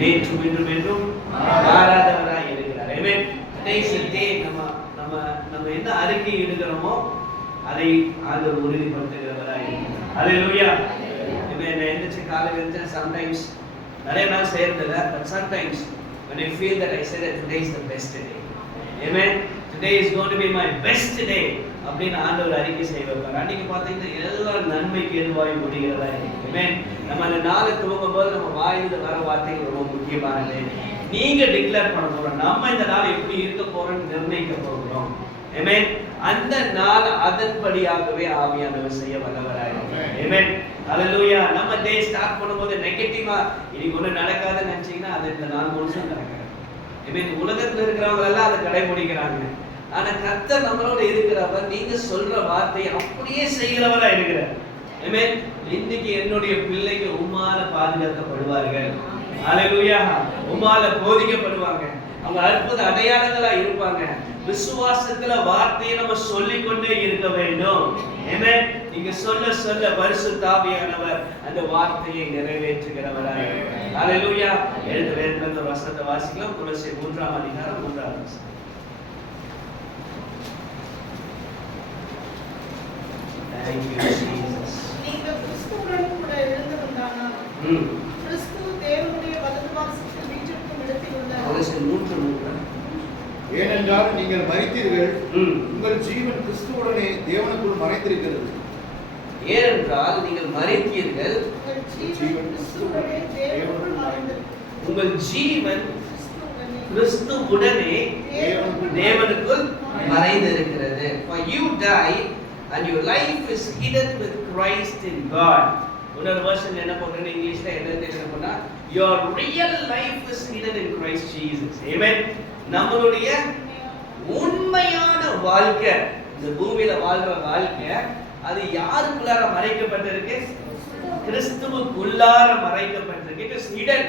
நேற்றும் இன்றும் என்றும் மாறாதவராய் இருக்கிறார். ஆமென். Today is the day நம்ம என்ன அறிக்கை எடுக்கிறோமோ அதை ஆண்டவர் உறுதிப்படுத்துகிறவராய் இருக்கிறார். ஹalleluya. ஆமென். எந்திரிச்சு காலையில எழுந்து sometimes நிறைய நாள் செய்யறதில்ல, but sometimes when I feel that I said that today is the best day. Amen. Today is going to be my best day அப்படின்னு ஆண்டவர் அறிக்கை செய்வார். அன்னைக்கு பார்த்தீங்கன்னா எல்லா நன்மைக்கு எதுவாய் முடிகிறதா இருக்கு. Amen. நம்ம அந்த நாளை துவங்கும்போது நம்ம வாயிலிருந்து வர வார்த்தைகள் ரொம்ப முக்கியமானது. நீங்க டிக்ளேர் பண்ண போறோம், நம்ம இந்த நாள் எப்படி இருக்க போறோம்னு நிர்ணயிக்க போகிறோம். Amen. அந்த நாள் அதன்படியாகவே ஆவியானவர் செய்ய வல்லவராயிருக்கிறார். Amen. Hallelujah. நம்ம டே ஸ்டார்ட் பண்ணும்போது நெகட்டிவா இன்னைக்கு ஒண்ணு நடக்காதுன்னு நினைச்சீங்கன்னா அது இந்த நாள் முழுசும் நடக்காது. Amen. உலகத்துல இருக்கிறவங்க எல்லாம் அதை கடைபிடிக்கிறாங்க. ஆனா கர்த்தர் நம்மளோட இருக்கிறவர், நீங்க சொல்ற வார்த்தையை அப்படியே செய்கிறவரா இருக்கிறார். Amen. இன்னைக்கு என்னுடைய பிள்ளைகள் உம்மால பாதுகாக்கப்படுவார்கள். ஹalleluya. உம்மால போதிக்கப்படுவாங்க. அவங்க அற்புத அடையாளங்களா இருப்பாங்க. விசுவாசத்துல வார்த்தையை நம்ம சொல்லிக்கொண்டே இருக்க வேண்டும். Amen. நீங்க சொல்ல சொல்ல பரிசுத்த ஆவியானவர் அந்த வார்த்தையை நிறைவேற்றுகிறவராய் இருக்கிறார். ஹalleluya. எழுத வேண்டிய ஒரு வசனத்தை வாசிக்கலாம். கொலோசியர் 3ஆம் அதிகாரம் 3ஆவது வசனம். Thank you Jesus. நீங்க கிறிஸ்துவுடன் கூட எழுந்தவர்களானால் கிறிஸ்து தேவனுடைய வலது பாரசத்தில் வீற்றிருக்கும் இடத்தில் உள்ளார். கொலோசியர் 3:3. ஏனென்றால் நீங்கள் மரித்தீர்கள், உங்கள் ஜீவன் கிறிஸ்துவுடனே தேவனுக்குள் மறைந்திருக்கிறது. ஏனென்றால் நீங்கள் மரித்தீர்கள், உங்கள் ஜீவன் கிறிஸ்துவுடனே தேவனுக்குள் மறைந்திருக்கிறது. உங்கள் ஜீவன் கிறிஸ்துவுடனே தேவனுக்குள் மறைந்திருக்கிறது. For you died and your life is hidden with Christ in God. இன்னொரு வெர்ஷன் என்ன போடுறேன்னு இங்கிலீஷ்ல என்ன தெரியுதுன்னா, your real life is hidden in Christ Jesus. Amen. நம்மளுடைய உண்மையான வாழ்க்கை, இந்த பூமியில வாழ்ற வாழ்க்கை, அது யாருக்குள்ளார மறைக்கப்பட்டிருக்கு? கிறிஸ்துவுக்குள்ளார மறைக்கப்பட்டிருக்கு. It is hidden.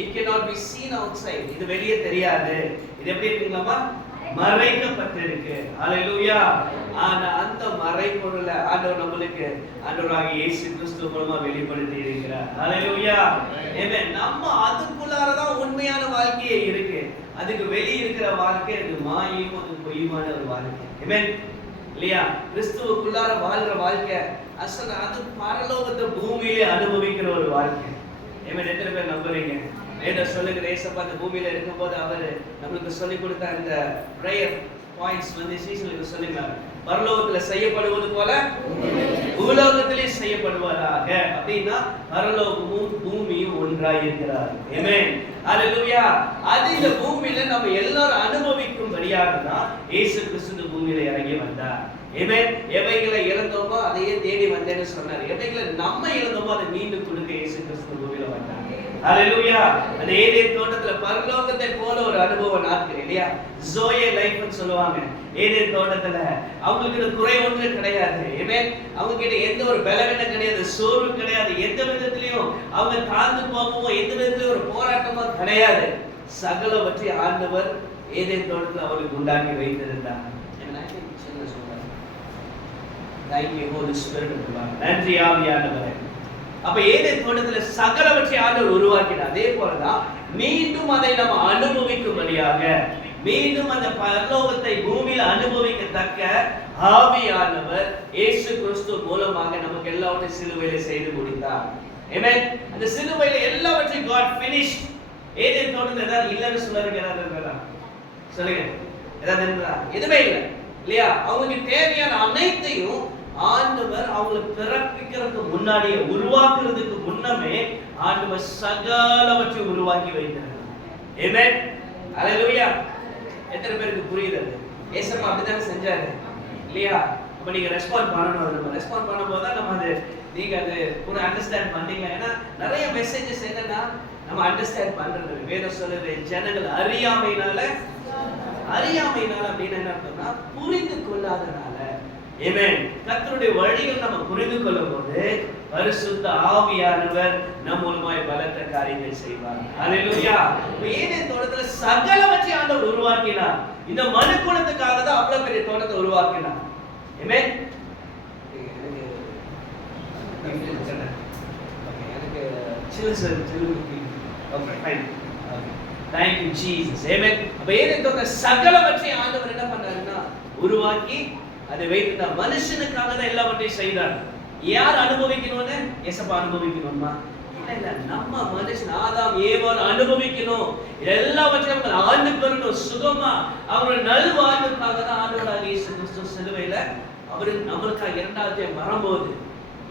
It cannot be seen outside. இது வெளியே தெரியாது. இது எப்படி இருக்குங்களாமா? மறைக்கப்பட்டிருக்கு. ஹalleluya. ஆனா அந்த மறைபொருளை ஆண்டவர் நம்மளுக்கு ஆண்டவராகிய இயேசு கிறிஸ்து மூலமா வெளிப்படுத்தி இருக்கிறார். ஹalleluya. ஆமென். நம்ம அதுக்குள்ளார தான் உண்மையான வாழ்க்கையே இருக்கு. அதுக்கு வெளியே இருக்கிற வாழ்க்கை அது மாயையும் அது பொய்யுமான ஒரு வாழ்க்கை. ஆமென். இல்லையா? கிறிஸ்துவுக்குள்ளார வாழ்ற வாழ்க்கை அசல் அது பரலோகத்தை பூமியிலே அனுபவிக்கிற ஒரு வாழ்க்கை. ஆமென். எத்தனை பேர் நம்புறீங்க? வேதம் சொல்லுகிற இயேசப்பா அந்த பூமியில இருக்கும்போது அவர் நம்மளுக்கு சொல்லிக் கொடுத்த அந்த பிரேயர் பாயிண்ட்ஸ் சீசனுக்கு சொல்லினார். பரலோகத்துல செய்யப்படுவது போல பூலோகத்திலே செய்யப்படுவதாக. அப்படின்னா பரலோகமும் பூமியும் ஒன்றாய் இருக்கிறார். ஆமென். ஹalleluya. அது இந்த பூமியில நம்ம எல்லாரும் அனுபவிக்கும்படியாக தான் இயேசு கிறிஸ்து இந்த பூமியில இறங்கி வந்தார். ஆமென். எவைகளை இழந்தோமோ அதையே தேடி வந்தேன்னு சொன்னார். எவைகளை நம்ம இழந்தோமோ அதை மீண்டும் கொடுக்க இயேசு கிறிஸ்து பூமியில வந்தார். ஹalleluya. அந்த ஏதேன் தோட்டத்துல பரலோகத்தை போல ஒரு அனுபவம் நாட்கள் இல்லையா? ஜோயே லைஃப்னு சொல்லுவாங்க. ஏதேன் தோட்டத்துல அவங்களுக்கு குறை ஒன்று கிடையாது. ஆமென். அவங்க கிட்ட எந்த ஒரு பலவீனம் கிடையாது, சோர்வு கிடையாது, எந்த விதத்திலையும் அவங்க தாழ்ந்து போகவோ எந்த விதத்திலையும் ஒரு போராட்டமோ கிடையாது. சகலவற்றை ஆண்டவர் ஏதேன் தோட்டத்துல அவருக்கு உண்டாக்கி வைத்திருந்தார். Thank you Holy Spirit. நன்றி ஆவியானவரே. அப்ப ஏதேன் தோட்டத்துல சகலவற்றை ஆண்டவர் உருவாக்கினார். அதே போலதான் மீண்டும் அதை நம்ம அனுபவிக்கும்படியாக, மீண்டும் அந்த பரலோகத்தை பூமியில அனுபவிக்கத்தக்க ஆவியானவர் இயேசு கிறிஸ்து மூலமாக நமக்கு எல்லாவற்றையும் சிலுவையில செய்து முடித்தார். ஆமென். அந்த சிலுவையில எல்லாவற்றையும் God finished. ஏதேன் தோட்டத்துல ஏதாவது இல்லைன்னு சொல்றதுக்கு ஏதாவது இருக்கா? சொல்லுங்க. ஏதாவது இருக்கா? எதுவுமே இல்லை இல்லையா? அவங்களுக்கு தேவையான அனைத்தையும் ஆண்டவர் அவங்களுக்கு பிறப்பிக்கிறதுக்கு முன்னாடியே, உருவாக்குறதுக்கு முன்னமே ஆண்டவர் சகலவற்றையும் உருவாக்கி வைத்தார். ஆமென். ஹalleluya. எத்தனை பேருக்கு புரியுது? ஏசப்பா அப்படிதான் செஞ்சாரு இல்லையா? அப்ப நீங்க ரெஸ்பாண்ட் பண்ணணும். நம்ம ரெஸ்பாண்ட் பண்ணும்போது தான் நம்ம அது நீங்க அது ஒரு அண்டர்ஸ்டாண்ட் பண்ணீங்க. ஏன்னா நிறைய மெசேஜஸ் என்னன்னா நம்ம அண்டர்ஸ்டாண்ட் பண்றது. வேதம் சொல்லுது ஜனங்கள் அறியாமையினால அப்படின்னு என்ன அர்த்தம்னா புரிந்து கொள்ளாதனால. ஆமென். கர்த்தருடைய வழிகள் நம்ம புரிந்து கொள்ளும்போது பரிசுத்த ஆவியானவர் நம் மூலமாய் பலத்த காரியங்கள் செய்வார். ஹalleluya. ஏதேன் தோட்டத்துல சகலவற்றை ஆண்டவர் உருவாக்கினார். இந்த மனுக்குலத்துக்காக தான் அவ்வளவு பெரிய தோட்டத்தை உருவாக்கினார். ஆமென். எனக்கு சின்ன okay fine. Thank you Jesus. Amen. அப்ப ஏதேதோட சகலவற்றையும் ஆண்டவர் என்ன பண்றாருன்னா உருவாக்கி அதை வைத்து மனுஷனுக்காக தான் எல்லாவற்றையும் செய்தார். யார் அனுபவிக்கணும்னு? இயேசுப்பா அனுபவிக்கணுமா? இல்ல நம்ம மனுஷன் ஆதாம் ஏவாள் அனுபவிக்கணும். எல்லாவற்றையும் அவங்க ஆண்டு பெறணும் சுகமா. அவரோட நல்வாழ்வுக்காக தான் ஆண்டவராகிய இயேசு கிறிஸ்து சிலுவையில அவர் நம்மளுக்காக இரண்டாவது வரும்போது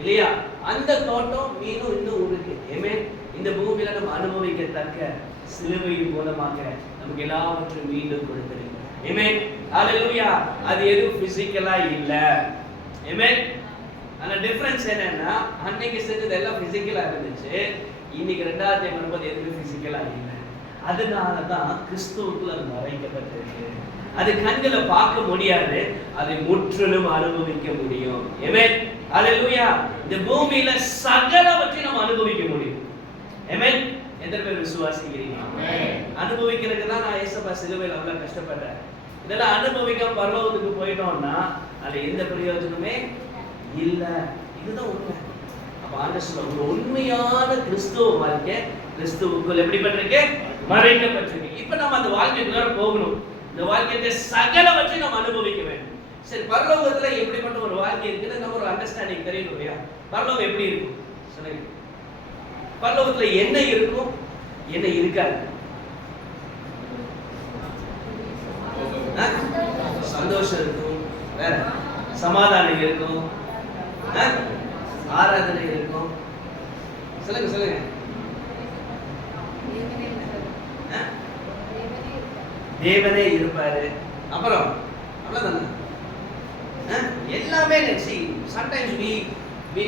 இல்லையா அந்த தோட்டம் மீனும் இன்னும் இருக்கு. ஆமென். இந்த பூமியில நம்ம அனுபவிக்கத்தக்க சிலுவையின் மூலமாக நமக்கு எல்லாவற்றையும் மீண்டும் கொடுத்திருக்கிறார். ஆமென். ஹalleluya. அது எதுவும் பிசிக்கலா இல்ல. ஆமென். ஆனா டிஃபரன்ஸ் என்னன்னா அன்னைக்கு செஞ்சது எல்லாம் பிசிக்கலா இருந்துச்சு. இன்னைக்கு ரெண்டாவது வரும்போது எதுவும் பிசிக்கலா இல்ல. அதனால தான் கிறிஸ்துவுக்குள்ள அது மறைக்கப்பட்டிருக்கு. அது கண்களை பார்க்க முடியாது, அதை முற்றிலும் அனுபவிக்க முடியும். ஆமென். ஹalleluya. இந்த பூமியில சகலவற்றையும் நம்ம அனுபவிக்க முடியும். ஆமென். எத்தனை பேர் விசுவாசிக்கிறீங்க? ஆமென். அனுபவிக்கிறதுக்கு தான் நான் இயேசுப்பா சிலுவையில் அவ்வளவு கஷ்டப்பட்டேன். இதெல்லாம் அனுபவிக்க பரலோகத்துக்கு போயிட்டோம்னா அது எந்த பிரயோஜனமே இல்ல. இதுதான் உண்மை. அப்ப ஆண்டவர் சொல்ற ஒரு உண்மையான கிறிஸ்துவ வாழ்க்கை கிறிஸ்துவுக்குள் எப்படிப்பட்டிருக்கு? மறைக்கப்பட்டிருக்கு. இப்ப நம்ம அந்த வாழ்க்கைக்குள்ள போகணும். இந்த வாழ்க்கையை சகலவற்றையும் நம்ம அனுபவிக்க வேண்டும். சரி, பரலோகத்துல எப்படிப்பட்ட ஒரு வாழ்க்கை இருக்குன்னு நம்ம ஒரு அண்டர்ஸ்டாண்டிங் தெரியணும் இல்லையா? பரலோகம் எப்படி இருக்கும் சொல்லுங்க. பரலோகத்துல என்ன இருக்கும், என்ன இருக்காது? சந்தோஷம் இருக்கும், வேற சமாதானம் இருக்கும், ஆராதனை இருக்கும். சொல்லுங்க சொல்லுங்க. தேவனே இருப்பாரு. அப்புறம் அவ்வளவுதானே? எல்லாமே சம்டைம்ஸ்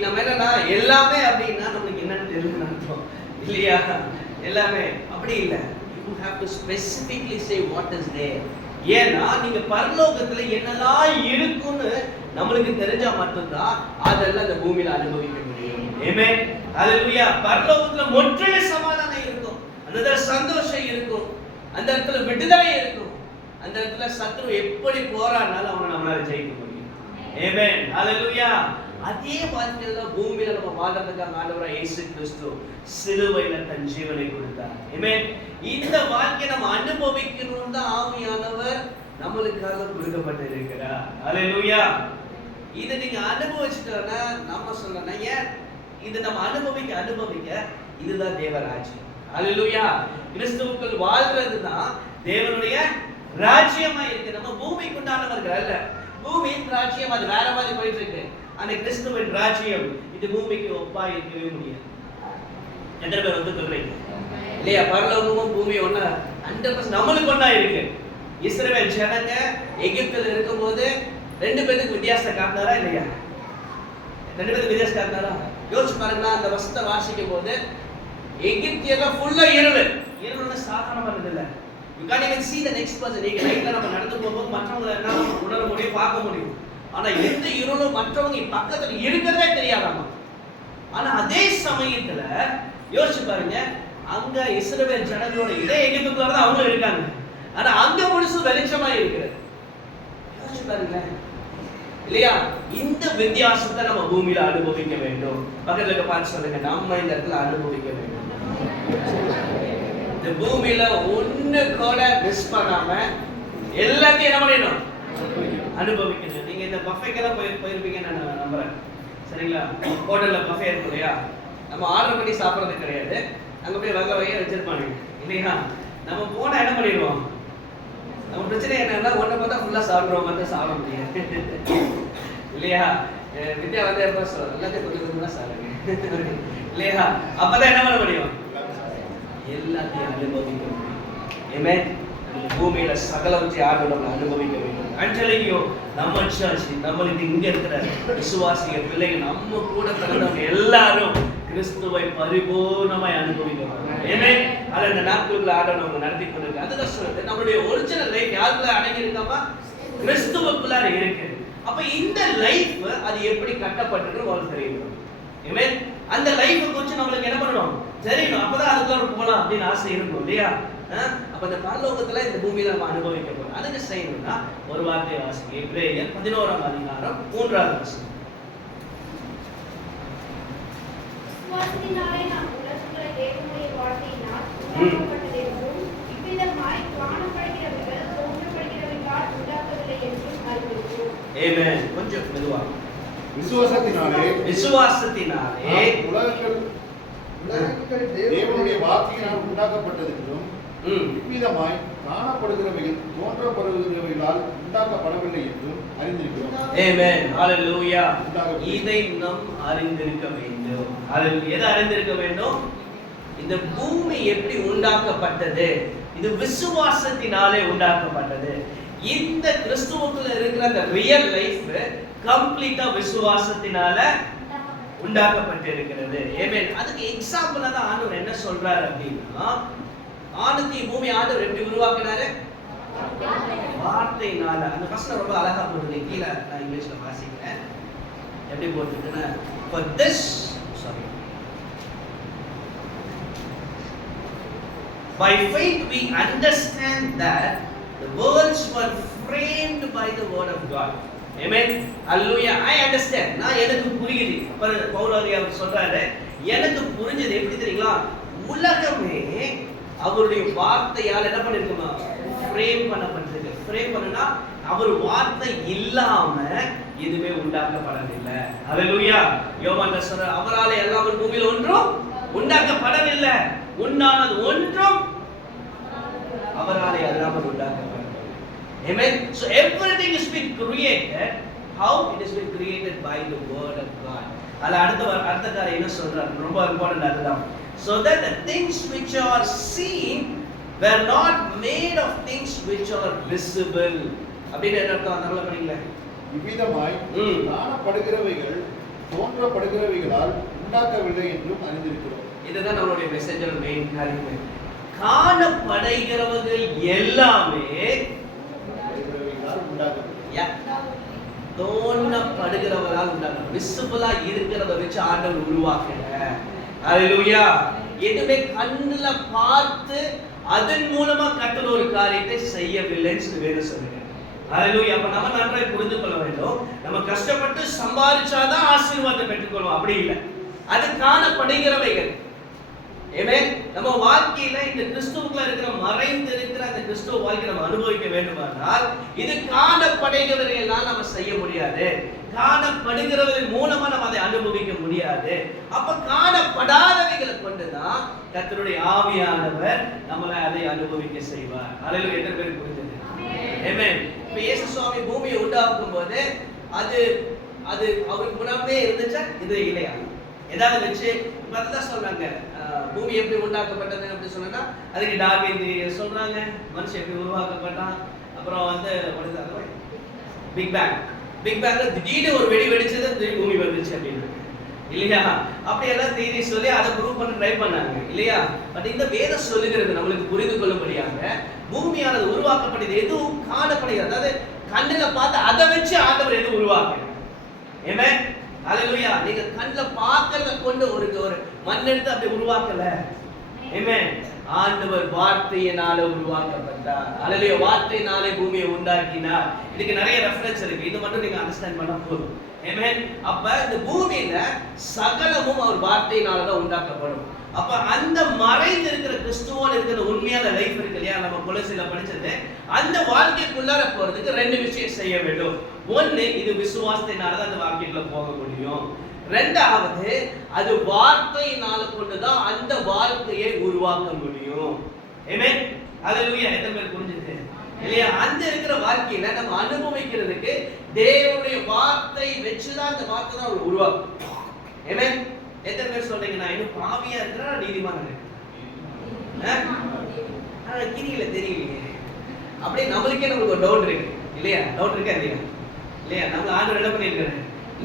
நம்ம என்னன்னா எல்லாமே அப்படின்னா நமக்கு என்னன்னு தெரியும்னு அர்த்தம் இல்லையா? எல்லாமே அப்படி இல்லை. You have to specifically say what is there. ஏன்னா நீங்க பரலோகத்துல என்னெல்லாம் இருக்குன்னு நம்மளுக்கு தெரிஞ்சா மட்டும்தான் அதெல்லாம் இந்த பூமியில அனுபவிக்க முடியும். ஆமென். ஹalleluya. பரலோகத்துல முற்றிலும் சமாதானம் இருக்கும், அந்த இடத்துல சந்தோஷம் இருக்கும், அந்த இடத்துல விடுதலை இருக்கும், அந்த இடத்துல சத்ரு எப்படி போராடினாலும் அவனை நம்மளால ஜெயிக்க முடியும். ஆமென். ஹalleluya. அதே வாழ்க்கையில பூமியில நம்ம வாழ்றதுக்காக ஆண்டவர் இயேசு கிறிஸ்து சிலுவையில தன் ஜீவனை கொடுத்தார். ஆமென். இந்த வாழ்க்கையை நம்ம அனுபவிக்கணும்னு தான் ஆவியானவர் நம்மளுக்காக கொடுக்கப்பட்டிருக்கிறார். ஹalleluya. இதை நீங்க அனுபவிச்சிட்டோம்னா நம்ம சொல்லணும் ஏன் இது நம்ம அனுபவிக்க இதுதான் தேவராஜ்யம். ஹalleluya. கிறிஸ்துவுக்குள் வாழ்றது தான் தேவனுடைய ராஜ்யமா இருக்கு. நம்ம பூமிக்கு உண்டானவர்கள் அல்ல. பூமியின் ராஜ்யம் அது வேற மாதிரி போயிட்டு இருக்கு. அந்த கிறிஸ்துவின் ராஜ்யம் இது பூமிக்கு ஒப்பா இருக்கவே முடியாது. எத்தனை பேர் வந்து சொல்றீங்க இல்லையா? பரலோகமும் பூமியும் ஒண்ணா 100% நம்மளுக்கு ஒண்ணா இருக்கு. இஸ்ரவேல் ஜனங்க எகிப்தில் இருக்கும்போது ரெண்டு பேருக்கு வித்தியாசம் காட்டினாரா இல்லையா? ரெண்டு பேருக்கு வித்தியாசம் காட்டினாரா? யோசிச்சு பாருங்க. அந்த வசனத்தை வாசிக்கும் போது எகிப்தியெல்லாம் ஃபுல்லா இருள்னு சாதாரணமானது இல்லை. You can't even see the next person. நீங்க லைட்ல நம்ம நடந்து போகும்போது மற்றவங்களை என்ன உணர முடியும், பார்க்க முடியும். ஆனா எந்த இருளும் மற்றவங்க பக்கத்துல இருக்கிறதே தெரியாதாமா. ஆனா அதே சமயத்துல யோசிச்சு பாருங்க, அங்க இஸ்ரவேல் ஜனங்களோட இதே எகிப்துக்குள்ள தான் அவங்க இருக்காங்க. ஆனா அங்க முழுசு வெளிச்சமா இருக்குது. யோசிச்சு பாருங்க இல்லையா? இந்த வித்தியாசத்தை நம்ம பூமியில அனுபவிக்க வேண்டும். பக்கத்துல இருக்க பார்த்து சொல்லுங்க, நம்ம இந்த இடத்துல அனுபவிக்க வேண்டும். இந்த பூமியில ஒண்ணு கூட மிஸ் பண்ணாம எல்லாத்தையும் என்ன பண்ணணும்? அனுபவிக்கணும். நீங்க இந்த பஃபேக்கெல்லாம் போயிருப்பீங்கன்னு நான் நம்புறேன். சரிங்களா? ஹோட்டல்ல பஃபே இருக்கும் இல்லையா? நம்ம ஆர்டர் பண்ணி சாப்பிட்றது கிடையாது. அங்க போய் வகை வகையா வச்சிருப்பாங்க இல்லையா? நம்ம போனா என்ன பண்ணிடுவோம்? நம்ம பிரச்சனை என்னன்னா ஒன்றை பார்த்தா ஃபுல்லா சாப்பிடுறோம், வந்து சாப்பிட முடியாது இல்லையா? வித்யா வந்து எப்ப சொல்லுவோம், எல்லாத்தையும் கொஞ்சம் கொஞ்சமா சாப்பிடுங்க இல்லையா? அப்பதான் என்ன பண்ண முடியும்? எல்லாத்தையும் அனுபவிக்க முடியும். ஆமென். பூமியில சகலவற்றை ஆண்டவர் அனுபவிக்க வேண்டும். அஞ்சலியோ நம்ம சர்ச் நம்மளுக்கு இங்க இருக்கிற விசுவாசிகள் பிள்ளைகள் நம்ம கூட பிறந்தவங்க எல்லாரும் கிறிஸ்துவை பரிபூர்ணமாய் அனுபவிக்கணும். ஆமென். அத இந்த நாட்களுக்குள்ள ஆண்டவர் நடத்தி கொண்டிருக்கார். அதுதான் சொல்றது, நம்மளுடைய ஒரிஜினல் லைஃப் யாருக்குள்ள அடங்கி இருக்காமா? கிறிஸ்துவுக்குள்ள இருக்கு. அப்ப இந்த லைஃப் அது எப்படி கட்டப்பட்டிருக்கு உங்களுக்கு தெரியணும். ஆமென். அந்த லைஃப் கொஞ்சம் நம்மளுக்கு என்ன பண்ணணும் தெரியணும். அப்பதான் அதுக்குள்ள போகலாம் அப்படின்னு ஆசை இருக்கும் இல்லையா? அப்ப இந்த பரலோகத்துல இந்த பூமியில நம்ம அனுபவிக்க போறோம். அதுக்கு செய்யணும்னா ஒரு வார்த்தை வாசிங்க. எபிரேயர் 11ஆம் அதிகாரம் 3ஆவது வசனம். விசுவாசத்தினாலே நாம் உலகங்களை தேவனுடைய வார்த்தையினால் கொஞ்சம் மெதுவா. விசுவாசத்தினாலே உலகங்கள் தேவனுடைய வார்த்தையினால் உண்டாக்கப்பட்டதென்றும் இவ்விதமாய் காணப்படுகிறவைகள் தோன்றப்படுகிறவைகளால் உண்டாக்கப்படவில்லை என்றும் அறிந்திருக்கிறோம். ஆமென். ஹalleluya. இதை நாம் அறிந்திருக்க வேண்டும். எதை அறிந்திருக்க வேண்டும்? இந்த பூமி எப்படி உண்டாக்கப்பட்டது? இது விசுவாசத்தினாலே உண்டாக்கப்பட்டது. இந்த கிறிஸ்துவுக்குள்ள இருக்கிற அந்த ரியல் லைஃப் கம்ப்ளீட்டா விசுவாசத்தினால உண்டாக்கப்பட்டிருக்கிறது. ஆமென். அதுக்கு எக்ஸாம்பிளா தான் ஆண்டவர் என்ன சொல்றாரு அப்படின்னா, வானத்தையும் பூமி ஆண்டவர் எப்படி உருவாக்கினாரு? வார்த்தையினால. அந்த வசனம் ரொம்ப அழகா போடுது. கீழே நான் இங்கிலீஷ்ல வாசிக்கிறேன். எப்படி போட்டுருக்குன்னா, for this by faith we understand that the worlds were framed by the word of God. Amen. Hallelujah. I understand. நான் எனக்கு புரியுது. பவுல் அவர் சொல்றாரு, எனக்கு புரிஞ்சது. எப்படி தெரியுங்களா? உலகமே அவருடைய வார்த்தையால் என்ன பண்ணிருக்குமா? ஃப்ரேம் பண்ணப்பட்டிருக்கு. ஃப்ரேம் பண்ணனா அவர் வார்த்தை இல்லாம எதுவுமே உண்டாக்கப்படவில்லை. ஹalleluya. யோவான் சொல்ற, அவராலே எல்லாம் பூமியில் ஒன்றும் உண்டாக்கப்படவில்லை, உண்டானது ஒன்றும் அவராலே அல்லாமல் உண்டாக்கப்படவில்லை. Amen. So everything has been created. How? It has been created by the word of God. அல்ல அடுத்த காரியம் என்ன சொல்றாரு? ரொம்ப இம்பார்ட்டன்ட் அதுதான். So that the things which are seen were not made of things which are visible. அப்படினா என்ன அர்த்தம்? அதனால படிங்களே. இவ்விதமாய் காணப்படுகிறவைகள் தோன்றப்படுகிறவைகளால் உண்டாக்கவில்லை என்றும் அறிந்திருக்கிறோம். இதுதான் நம்மளுடைய மெசேஜோட மெயின் காரியம். காணப்படுகிறவர்கள் எல்லாமே தோன்றப்படுகிறவரால் உண்டாகும். விசிபிளா இருக்கிறத வச்சு ஆண்டவர் உருவாக்கல. ஹalleluya. எதுமே கண்ணுல பார்த்து அதன் மூலமா கர்த்தர் ஒரு காரியத்தை செய்யவில்லைன்னு வேதம் சொல்லுது. ஹalleluya. அப்ப நம்ம நன்றாய் புரிந்து கொள்ள வேண்டும். நம்ம கஷ்டப்பட்டு சம்பாதிச்சாதான் ஆசீர்வாதத்தை பெற்றுக்கொள்வோம். அப்படி இல்லை. அது காணப்படுகிறவைகள். ஆமென். நம்ம வாழ்க்கையில இந்த கிறிஸ்துவுக்குள்ள இருக்கிற மறைந்து இருக்கிற அந்த கிறிஸ்துவ வாழ்க்கை நம்ம அனுபவிக்க வேண்டுமானால் இது காணப்படுகிறவைகளால் நம்ம செய்ய முடியாது. காணப்படுகிறவர்கள் மூலமா நம்ம அதை அனுபவிக்க முடியாது. அப்ப காணப்படாதவைகளை கொண்டுதான் கர்த்தருடைய ஆவியானவர் நம்மளை அதை அனுபவிக்க செய்வார். ஹalleluya. எத்தனை பேருக்கு புரிஞ்சது? ஆமென். இப்ப இயேசு சுவாமி பூமியை உண்டாக்கும் போது அது அது அவருக்கு முன்னாடியே இருந்துச்சா? இது இல்லையா? ஏதாவது வச்சு இப்பதான் சொல்றாங்க பூமி எப்படி உண்டாக்கப்பட்டது அப்படி சொன்னா அதுக்கு டார்வின் தியரி சொல்றாங்க. மனுஷன் எப்படி உருவாக்கப்பட்டான், அப்புறம் வந்து பிக் பேங்ல திடீர்னு ஒரு வெடி வெடிச்சது பூமி வந்துச்சு அப்படின்னு இல்லையா? அப்படி எல்லாம் தியரி சொல்லி அதை ப்ரூவ் பண்ண ட்ரை பண்ணாங்க இல்லையா? பட் இந்த வேதம் சொல்லுகிறது நம்மளுக்கு புரிந்து கொள்ளும்படியாக பூமியானது உருவாக்கப்பட்டது எதுவும் காணப்படுகிறது. அதாவது கண்ணுல பார்த்து அதை வச்சு ஆண்டவர் எதுவும் உருவாக்க. ஆமென். ஹalleluya. நீங்க கண்ணுல பார்க்கறத கொண்டு ஒரு மண் எடுத்து அப்படி உருவாக்கல. ஆமென். ஆண்டவர் வார்த்தையினால உருவாக்கப்பட்டார். ஹalleluya. வார்த்தையினாலே பூமியை உண்டாக்கினார். இதுக்கு நிறைய ரெஃபரன்ஸ் இருக்கு. இது மட்டும் நீங்க அண்டர்ஸ்டாண்ட் பண்ணா போதும். ஆமென். அப்ப இந்த பூமியில சகலமும் அவர் வார்த்தையினால தான் உண்டாக்கப்படும். அப்ப அந்த மறைந்து இருக்கிற கிறிஸ்துவோட இருக்கிற உண்மையான லைஃப் இருக்கு இல்லையா? நம்ம கொலோசில படிச்சது அந்த வாழ்க்கைக்குள்ளார போறதுக்கு ரெண்டு விஷயம் செய்ய வேண்டும். ஒன்னு, இது விசுவாசத்தினால தான் அந்த வாழ்க்கைக்குள்ள போக முடியும். ரெண்டாவது, அது வார்த்தையினால கொண்டுதான் அந்த வாழ்க்கையை உருவாக்க முடியும். ஆமென். ஹalleluya. எத்தனை பேர் புரிஞ்சுது இல்லையா? அந்த இருக்கிற வாழ்க்கையில நம்ம அனுபவிக்கிறதுக்கு தேவனுடைய வார்த்தை வச்சுதான் அந்த வார்த்தை தான் உருவாக்கும். ஆமென். எத்தனை பேர் சொல்றீங்க நான் இன்னும் பாவியா இருக்கிறேன், நீதிமான் இருக்கிறேன்? கிரியில தெரியலையே. அப்படியே நம்மளுக்கே நமக்கு ஒரு டவுட் இருக்கு இல்லையா? டவுட் இருக்கா இல்லையா? இல்லையா? நம்ம ஆண்டவர் என்ன பண்ணிருக்காரு?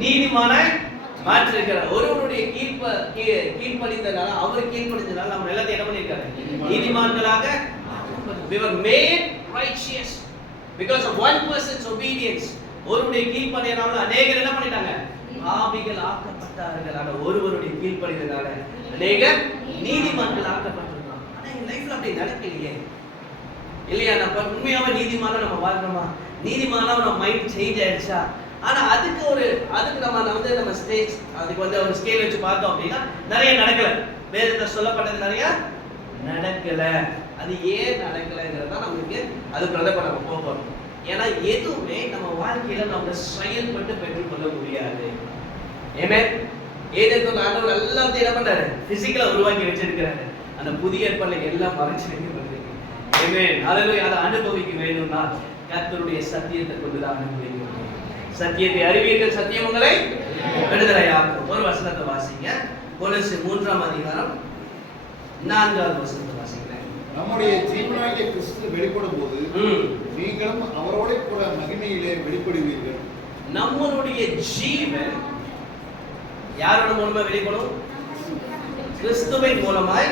நீதிமானை மாற்றிருக்கிறார். ஒருவருடைய கீழ்ப்படிந்தனால, அவர் கீழ்ப்படிந்தனால நம்ம எல்லாத்தையும் என்ன பண்ணிருக்காரு? நீதிமான்களாக. We were made righteous because of one person's obedience. ஒருவருடைய கீழ்ப்படிதனால அநேகர் என்ன பண்ணிட்டாங்க? பாவிகள் ஆக்கப்பட்டார்கள். ஆனா ஒருவருடைய கீழ்ப்படிதனால அநேகர் நீதிமான்கள் ஆக்கப்பட்டிருக்காங்க. ஆனா என் லைஃப்ல அப்படி நடக்கலையே இல்லையா? நம்ம உண்மையாவே நீதிமானா நம்ம வாழ்றோமா? நீதிமானா நம்ம மைண்ட் சேஞ்ச் ஆயிடுச்சா? ஆனா அதுக்கு நம்ம ஸ்டேஜ் அதுக்கு வந்து ஒரு ஸ்கேல் வச்சு பார்த்தோம் அப்படின்னா நிறைய நடக்கல. வேதத்துல சொல்லப்பட்டது நிறைய நடக்கல. அது ஏன் நடக்கலைங்கிறதா நமக்கு அது பிரதப்ப நம்ம போக போறோம். ஏன்னா எதுவுமே நம்ம வாழ்க்கையில நம்ம செயல்பட்டு பெற்றுக்கொள்ள முடியாது. ஆமென். ஏதேனும் ஆண்டவர் எல்லாத்தையும் என்ன பண்றாரு? பிசிக்கலா உருவாக்கி வச்சிருக்கிறாரு. அந்த புதிய ஏற்பாடுல எல்லாம் மறைச்சு வைக்கப்பட்டிருக்கு. ஆமென். ஹalleluya. அதை அனுபவிக்க வேணும்னா கர்த்தருடைய சத்தியத்தை கொண்டு தான் அனுபவிக்க முடியும். சத்தியத்தை அறிவீர்கள், சத்தியம் உங்களை விடுதலையாக்கும். ஒரு வசனத்தை வாசிங்க. கொலோசியர் 3ஆம் அதிகாரம் 4வது வசனத்தை வாசிக்கிறேன். நம்முடைய ஜீவனாகிய கிறிஸ்து வெளிப்படும் போது நீங்களும் அவரோட கூட மகிமையிலே வெளிப்படுவீர்கள். நம்மளுடைய ஜீவன் யாரோட மூலமா வெளிப்படும்? கிறிஸ்துவின் மூலமாய்.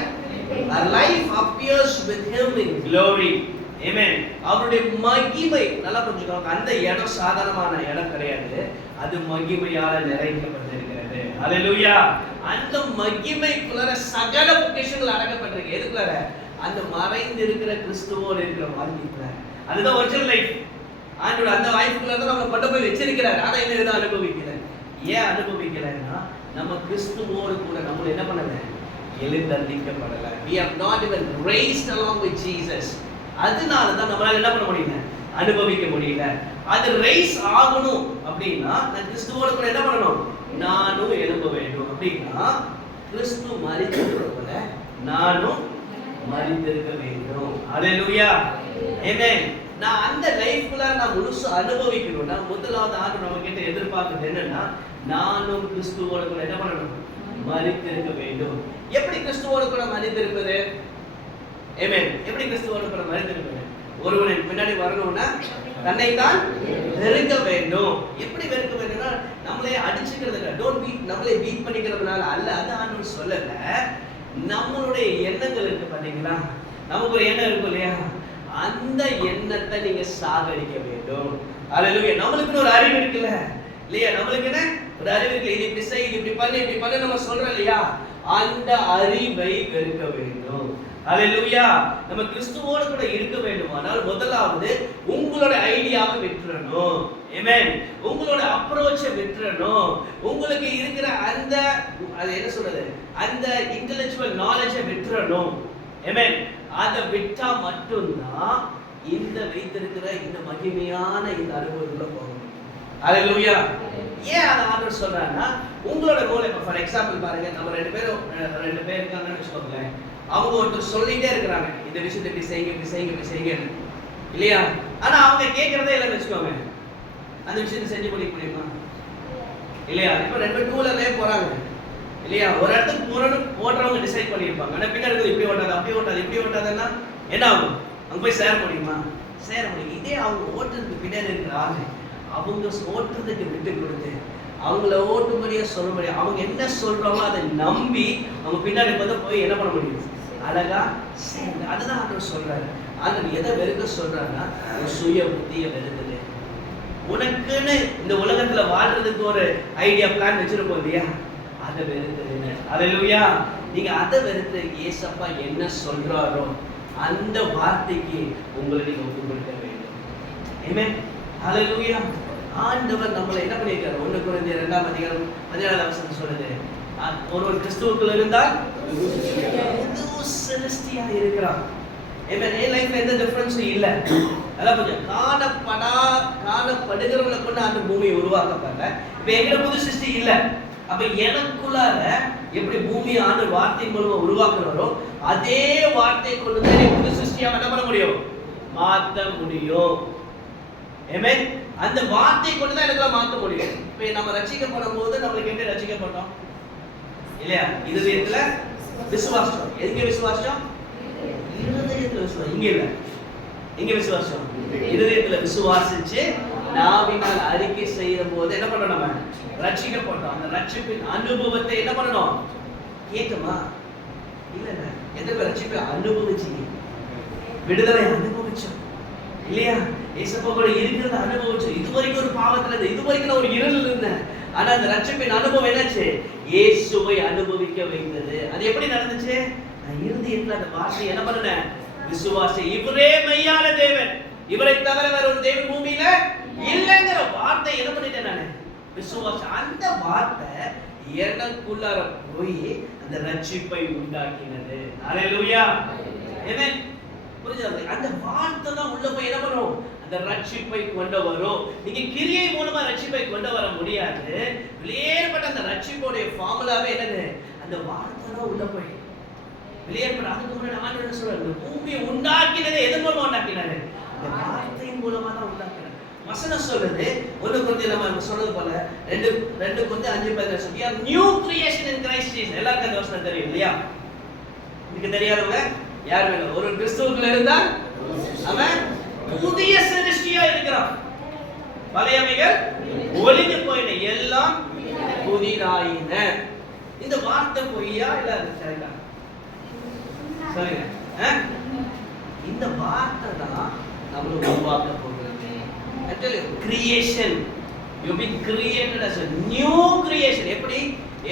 our life appears with him in glory. Amen. அவருடைய மகிமை நல்லா புரிஞ்சுக்கோங்க. அந்த இடம் சாதாரணமான இடம் கிடையாது. அது மகிமையால நிறைக்கப்பட்டிருக்கிறது. ஹalleluya. அந்த மகிமைக்குள்ள சகல பொக்கிஷங்கள் அடக்கப்பட்டிருக்கு. எதுக்குள்ள? அந்த மறைந்து இருக்கிற கிறிஸ்துவோடு இருக்கிற வாழ்க்கைக்குள்ள. அதுதான் ஒரிஜினல் லைஃப். ஆண்டவர் அந்த லைஃப்க்குள்ள தான் நம்ம கொண்டு போய் வச்சிருக்கிறார். ஆனா இன்னும் எதுவும் அனுபவிக்கல. ஏன் அனுபவிக்கலைன்னா நம்ம கிறிஸ்துவோடு கூட நம்ம என்ன பண்ணல? எழுந்தள்ளிக்கப்படல. we have not even raised along with Jesus. அதனால தான் நம்மளால என்ன பண்ண முடியல? அனுபவிக்க முடியல. அது ரைஸ் ஆகணும் அப்படின்னா நான் கிறிஸ்துவோட கூட என்ன பண்ணணும்? நானும் எழும்ப வேண்டும். அப்படின்னா கிறிஸ்து மரித்தது போல நானும் மரித்திருக்க வேண்டும். ஹalleluya. ஆமென். நான் அந்த லைஃப்ல நான் முழுசா அனுபவிக்கணும்னா முதலாவது ஆண்டு நம்ம கிட்ட எதிர்பார்க்கிறது என்னன்னா நானும் கிறிஸ்துவோட கூட என்ன பண்ணணும்? மரித்திருக்க வேண்டும். எப்படி கிறிஸ்துவோட கூட மரித்திருப்பது? ஆமென். எப்படி கிறிஸ்துவோட கூட மரித்திருப்பது? ஒருவன் பின்னாடி வரணும்னா தன்னைத்தான் வெறுக்க வேண்டும். எப்படி வெறுக்க வேண்டும்னா நம்மளே அடிச்சுக்கிறது இல்ல. டோன்ட் பீட், நம்மளே பீட் பண்ணிக்கிறதுனால அல்ல. அது ஆண்டவர் சொல்லல. நம்மளுடைய எண்ணங்கள் இருக்கு பாத்தீங்களா? நமக்கு ஒரு எண்ணம் இருக்கும் இல்லையா? அந்த எண்ணத்தை நீங்க சாகடிக்க வேண்டும். ஹalleluya. நம்மளுக்கு ஒரு அறிவு இருக்குல்ல இல்லையா? நம்மளுக்கு என்ன ஒரு அறிவு இருக்கு. இது இப்படி செய், இது இப்படி பண்ணு நம்ம சொல்றோம் இல்லையா? அந்த அறிவை வெறுக்க வேண்டும். ஹalleluya. நம்ம கிறிஸ்துவோடு கூட இருக்க வேண்டுமானால் முதலாவது உங்களோட ஐடியாவை விட்டுறணும். ஆமென். உங்களோட அப்ரோச்சை விட்டுறணும். உங்களுக்கு இருக்கிற அந்த அது என்ன சொல்றது? அந்த இன்டெலெக்சுவல் நாலேஜை விட்டுறணும். ஆமென். அதை விட்டா மட்டும்தான் இந்த வைத்திருக்கிற இந்த மகிமையான இந்த அனுபவத்துக்குள்ள போக முடியும். ஹalleluya. ஏன் அதை ஆண்டவர் சொல்றாருன்னா உங்களோட கோல். இப்போ ஃபார் எக்ஸாம்பிள் பாருங்க, நம்ம ரெண்டு பேர் இருக்காங்கன்னு வச்சுக்கோங்களேன். அவங்க ஒருத்தர் சொல்லிட்டே இருக்கிறாங்க இந்த விஷயத்தை இப்படி செய்யுங்க இப்படி செய்யுங்க இப்படி செய்யுங்க இல்லையா? ஆனா அவங்க கேட்கறதே இல்லைன்னு வச்சுக்கோங்க. அந்த விஷயத்தை செஞ்சு முடிக்க முடியுமா? இல்லையா? இப்போ ரெண்டு பேர் டூலர்லயே போறாங்க இல்லையா? ஒரு இடத்துக்கு போறோம்னு ஓட்டுறவங்க டிசைட் பண்ணியிருப்பாங்க. ஆனா பின்னாடி இப்படி ஓட்டாது அப்படி ஓட்டாது இப்படி ஓட்டாதுன்னா என்ன ஆகும்? அங்க போய் சேர முடியுமா? சேர முடியும். இதே அவங்க ஓட்டுறதுக்கு பின்னாடி இருக்கிற ஆளு அவங்க ஓட்டுறதுக்கு விட்டு கொடுத்து அவங்கள ஓட்டும்படியா சொல்லும்படியா அவங்க என்ன சொல்றாங்களோ அதை நம்பி அவங்க பின்னாடி போய் என்ன பண்ண முடியும்? அழகா சேர்ந்து. அதுதான் ஆண்டவர் சொல்றாரு. ஆண்டவர் எதை வெறுக்க சொல்றாருன்னா சுய புத்தியை வெறுக்குது. உனக்குன்னு இந்த உலகத்துல வாழ்றதுக்கு ஒரு ஐடியா பிளான் வச்சிருப்போம் இல்லையா? அதை வெறுக்குதுன்னு. ஹalleluya. நீங்க அதை வெறுத்து ஏசப்பா என்ன சொல்றாரோ அந்த வார்த்தைக்கு உங்களை நீங்க ஒப்பு கொடுக்க வேண்டும். ஆமென். ஹalleluya. ஆண்டவர் நம்மளை என்ன பண்ணியிருக்காரு? 1 கொரிந்தியர் 2ஆம் அதிகாரம் 17வது வசனம் சொல்லுது, ஒருவன் கிறிஸ்துவுக்குள் இருந்தால் புது சிருஷ்டியா இருக்கிறான். ஆமென். என் லைஃப்ல எந்த டிஃபரன்ஸும் இல்ல. அதான் கொஞ்சம் காணப்படுகிறவங்களை கொண்டு அந்த பூமியை உருவாக்கப்படல. இப்ப எங்கிட்ட புது சிருஷ்டி இல்ல. அப்ப எனக்குள்ளார எப்படி பூமியை ஆண்டு வார்த்தை மூலமா உருவாக்குறாரோ அதே வார்த்தை கொண்டு தான் புது சிருஷ்டியா என்ன பண்ண முடியும்? மாற்ற முடியும். ஆமென். அந்த வார்த்தை கொண்டு தான் எனக்குள்ள மாற்ற முடியும். இப்ப நம்ம ரட்சிக்கப்படும் போது நம்மளுக்கு எப்படி ரட்சிக்கப்பட்டோம் இல்லையா? இதயத்துல விசுவாசம். எங்க விசுவாசம்? இருதயத்துல விசுவாசம். இங்க இல்ல. எங்க விசுவாசம்? இருதயத்துல விசுவாசிச்சு நாவினால் அறிக்கை செய்யும் போது என்ன பண்றோம்? நம்ம ரட்சிக்கப்பட்டோம். அந்த ரட்சிப்பின் அனுபவத்தை என்ன பண்ணணும்? கேட்குமா? இல்ல. எந்த ரட்சிப்பை அனுபவிச்சீங்க? விடுதலை அனுபவிச்சோம் இல்லையா? ஏசப்பா கூட இருக்கிறத அனுபவிச்சோம். இது வரைக்கும் ஒரு பாவத்துல இருந்தேன், இது வரைக்கும் நான் ஒரு இருளில் இருந்தேன். ஆனா அந்த ரட்சிப்பின் அனுபவம் என்னாச்சு? இயேசுவை அனுபவிக்க வைத்தது. அது எப்படி நடந்துச்சு? நான் இருதயத்துல அந்த வார்த்தையை என்ன பண்ணேன்? விசுவாசி. இவரே மெய்யான தேவன், இவரை தவிர வேற ஒரு தேவன் பூமியில இல்லைங்கிற வார்த்தை என்ன பண்ணிட்டேன் நானு? விசுவாசம். அந்த வார்த்தை எனக்குள்ளார போய் அந்த ரட்சிப்பை உண்டாக்கினது. ஹalleluya. ஆமென். புரியுதா? அந்த வார்த்தை தான் உள்ள போய் என்ன பண்ணும்? அந்த ரட்சிப்பை கொண்டு வரும். நீங்க கிரியை மூலமா ரட்சிப்பை கொண்டு வர முடியாது. வெளியேறப்பட்ட அந்த ரட்சிப்போடைய ஃபார்முலாவே என்னது? அந்த வார்த்தை தான் உள்ள போய் வெளியேறப்பட்ட. அதுக்கு முன்னாடி ஆண்டவர் என்ன சொல்றாரு? இந்த பூமியை உண்டாக்கினதே எதன் மூலமா உண்டாக்கினாரு? அந்த வார்த்தையின் மூலமா தான் உண்டாக்கினார். வசனம் சொல்லுது, 1 கொரிந்தியர் நம்ம சொல்றது போல 2 கொரிந்தியர் 5:10 சொல்லி new creation in Christ Jesus. எல்லாருக்கும் அந்த வசனம் தெரியும் இல்லையா? இதுக்கு தெரியாதவங்க யார் வேணும்? ஒரு கிறிஸ்துவுக்குள்ள இருந்தா அவன் புதிய சிருஷ்டியா இருக்கிறான். பழையவைகள் ஒளிந்து போயின, எல்லாம் புதிதாயின. இந்த வார்த்தை பொய்யா இல்ல சரியா? சொல்லுங்க. இந்த வார்த்தை தான் நம்மள உருவாக்க போகிறது. Actually creation, you been created as a new creation. எப்படி?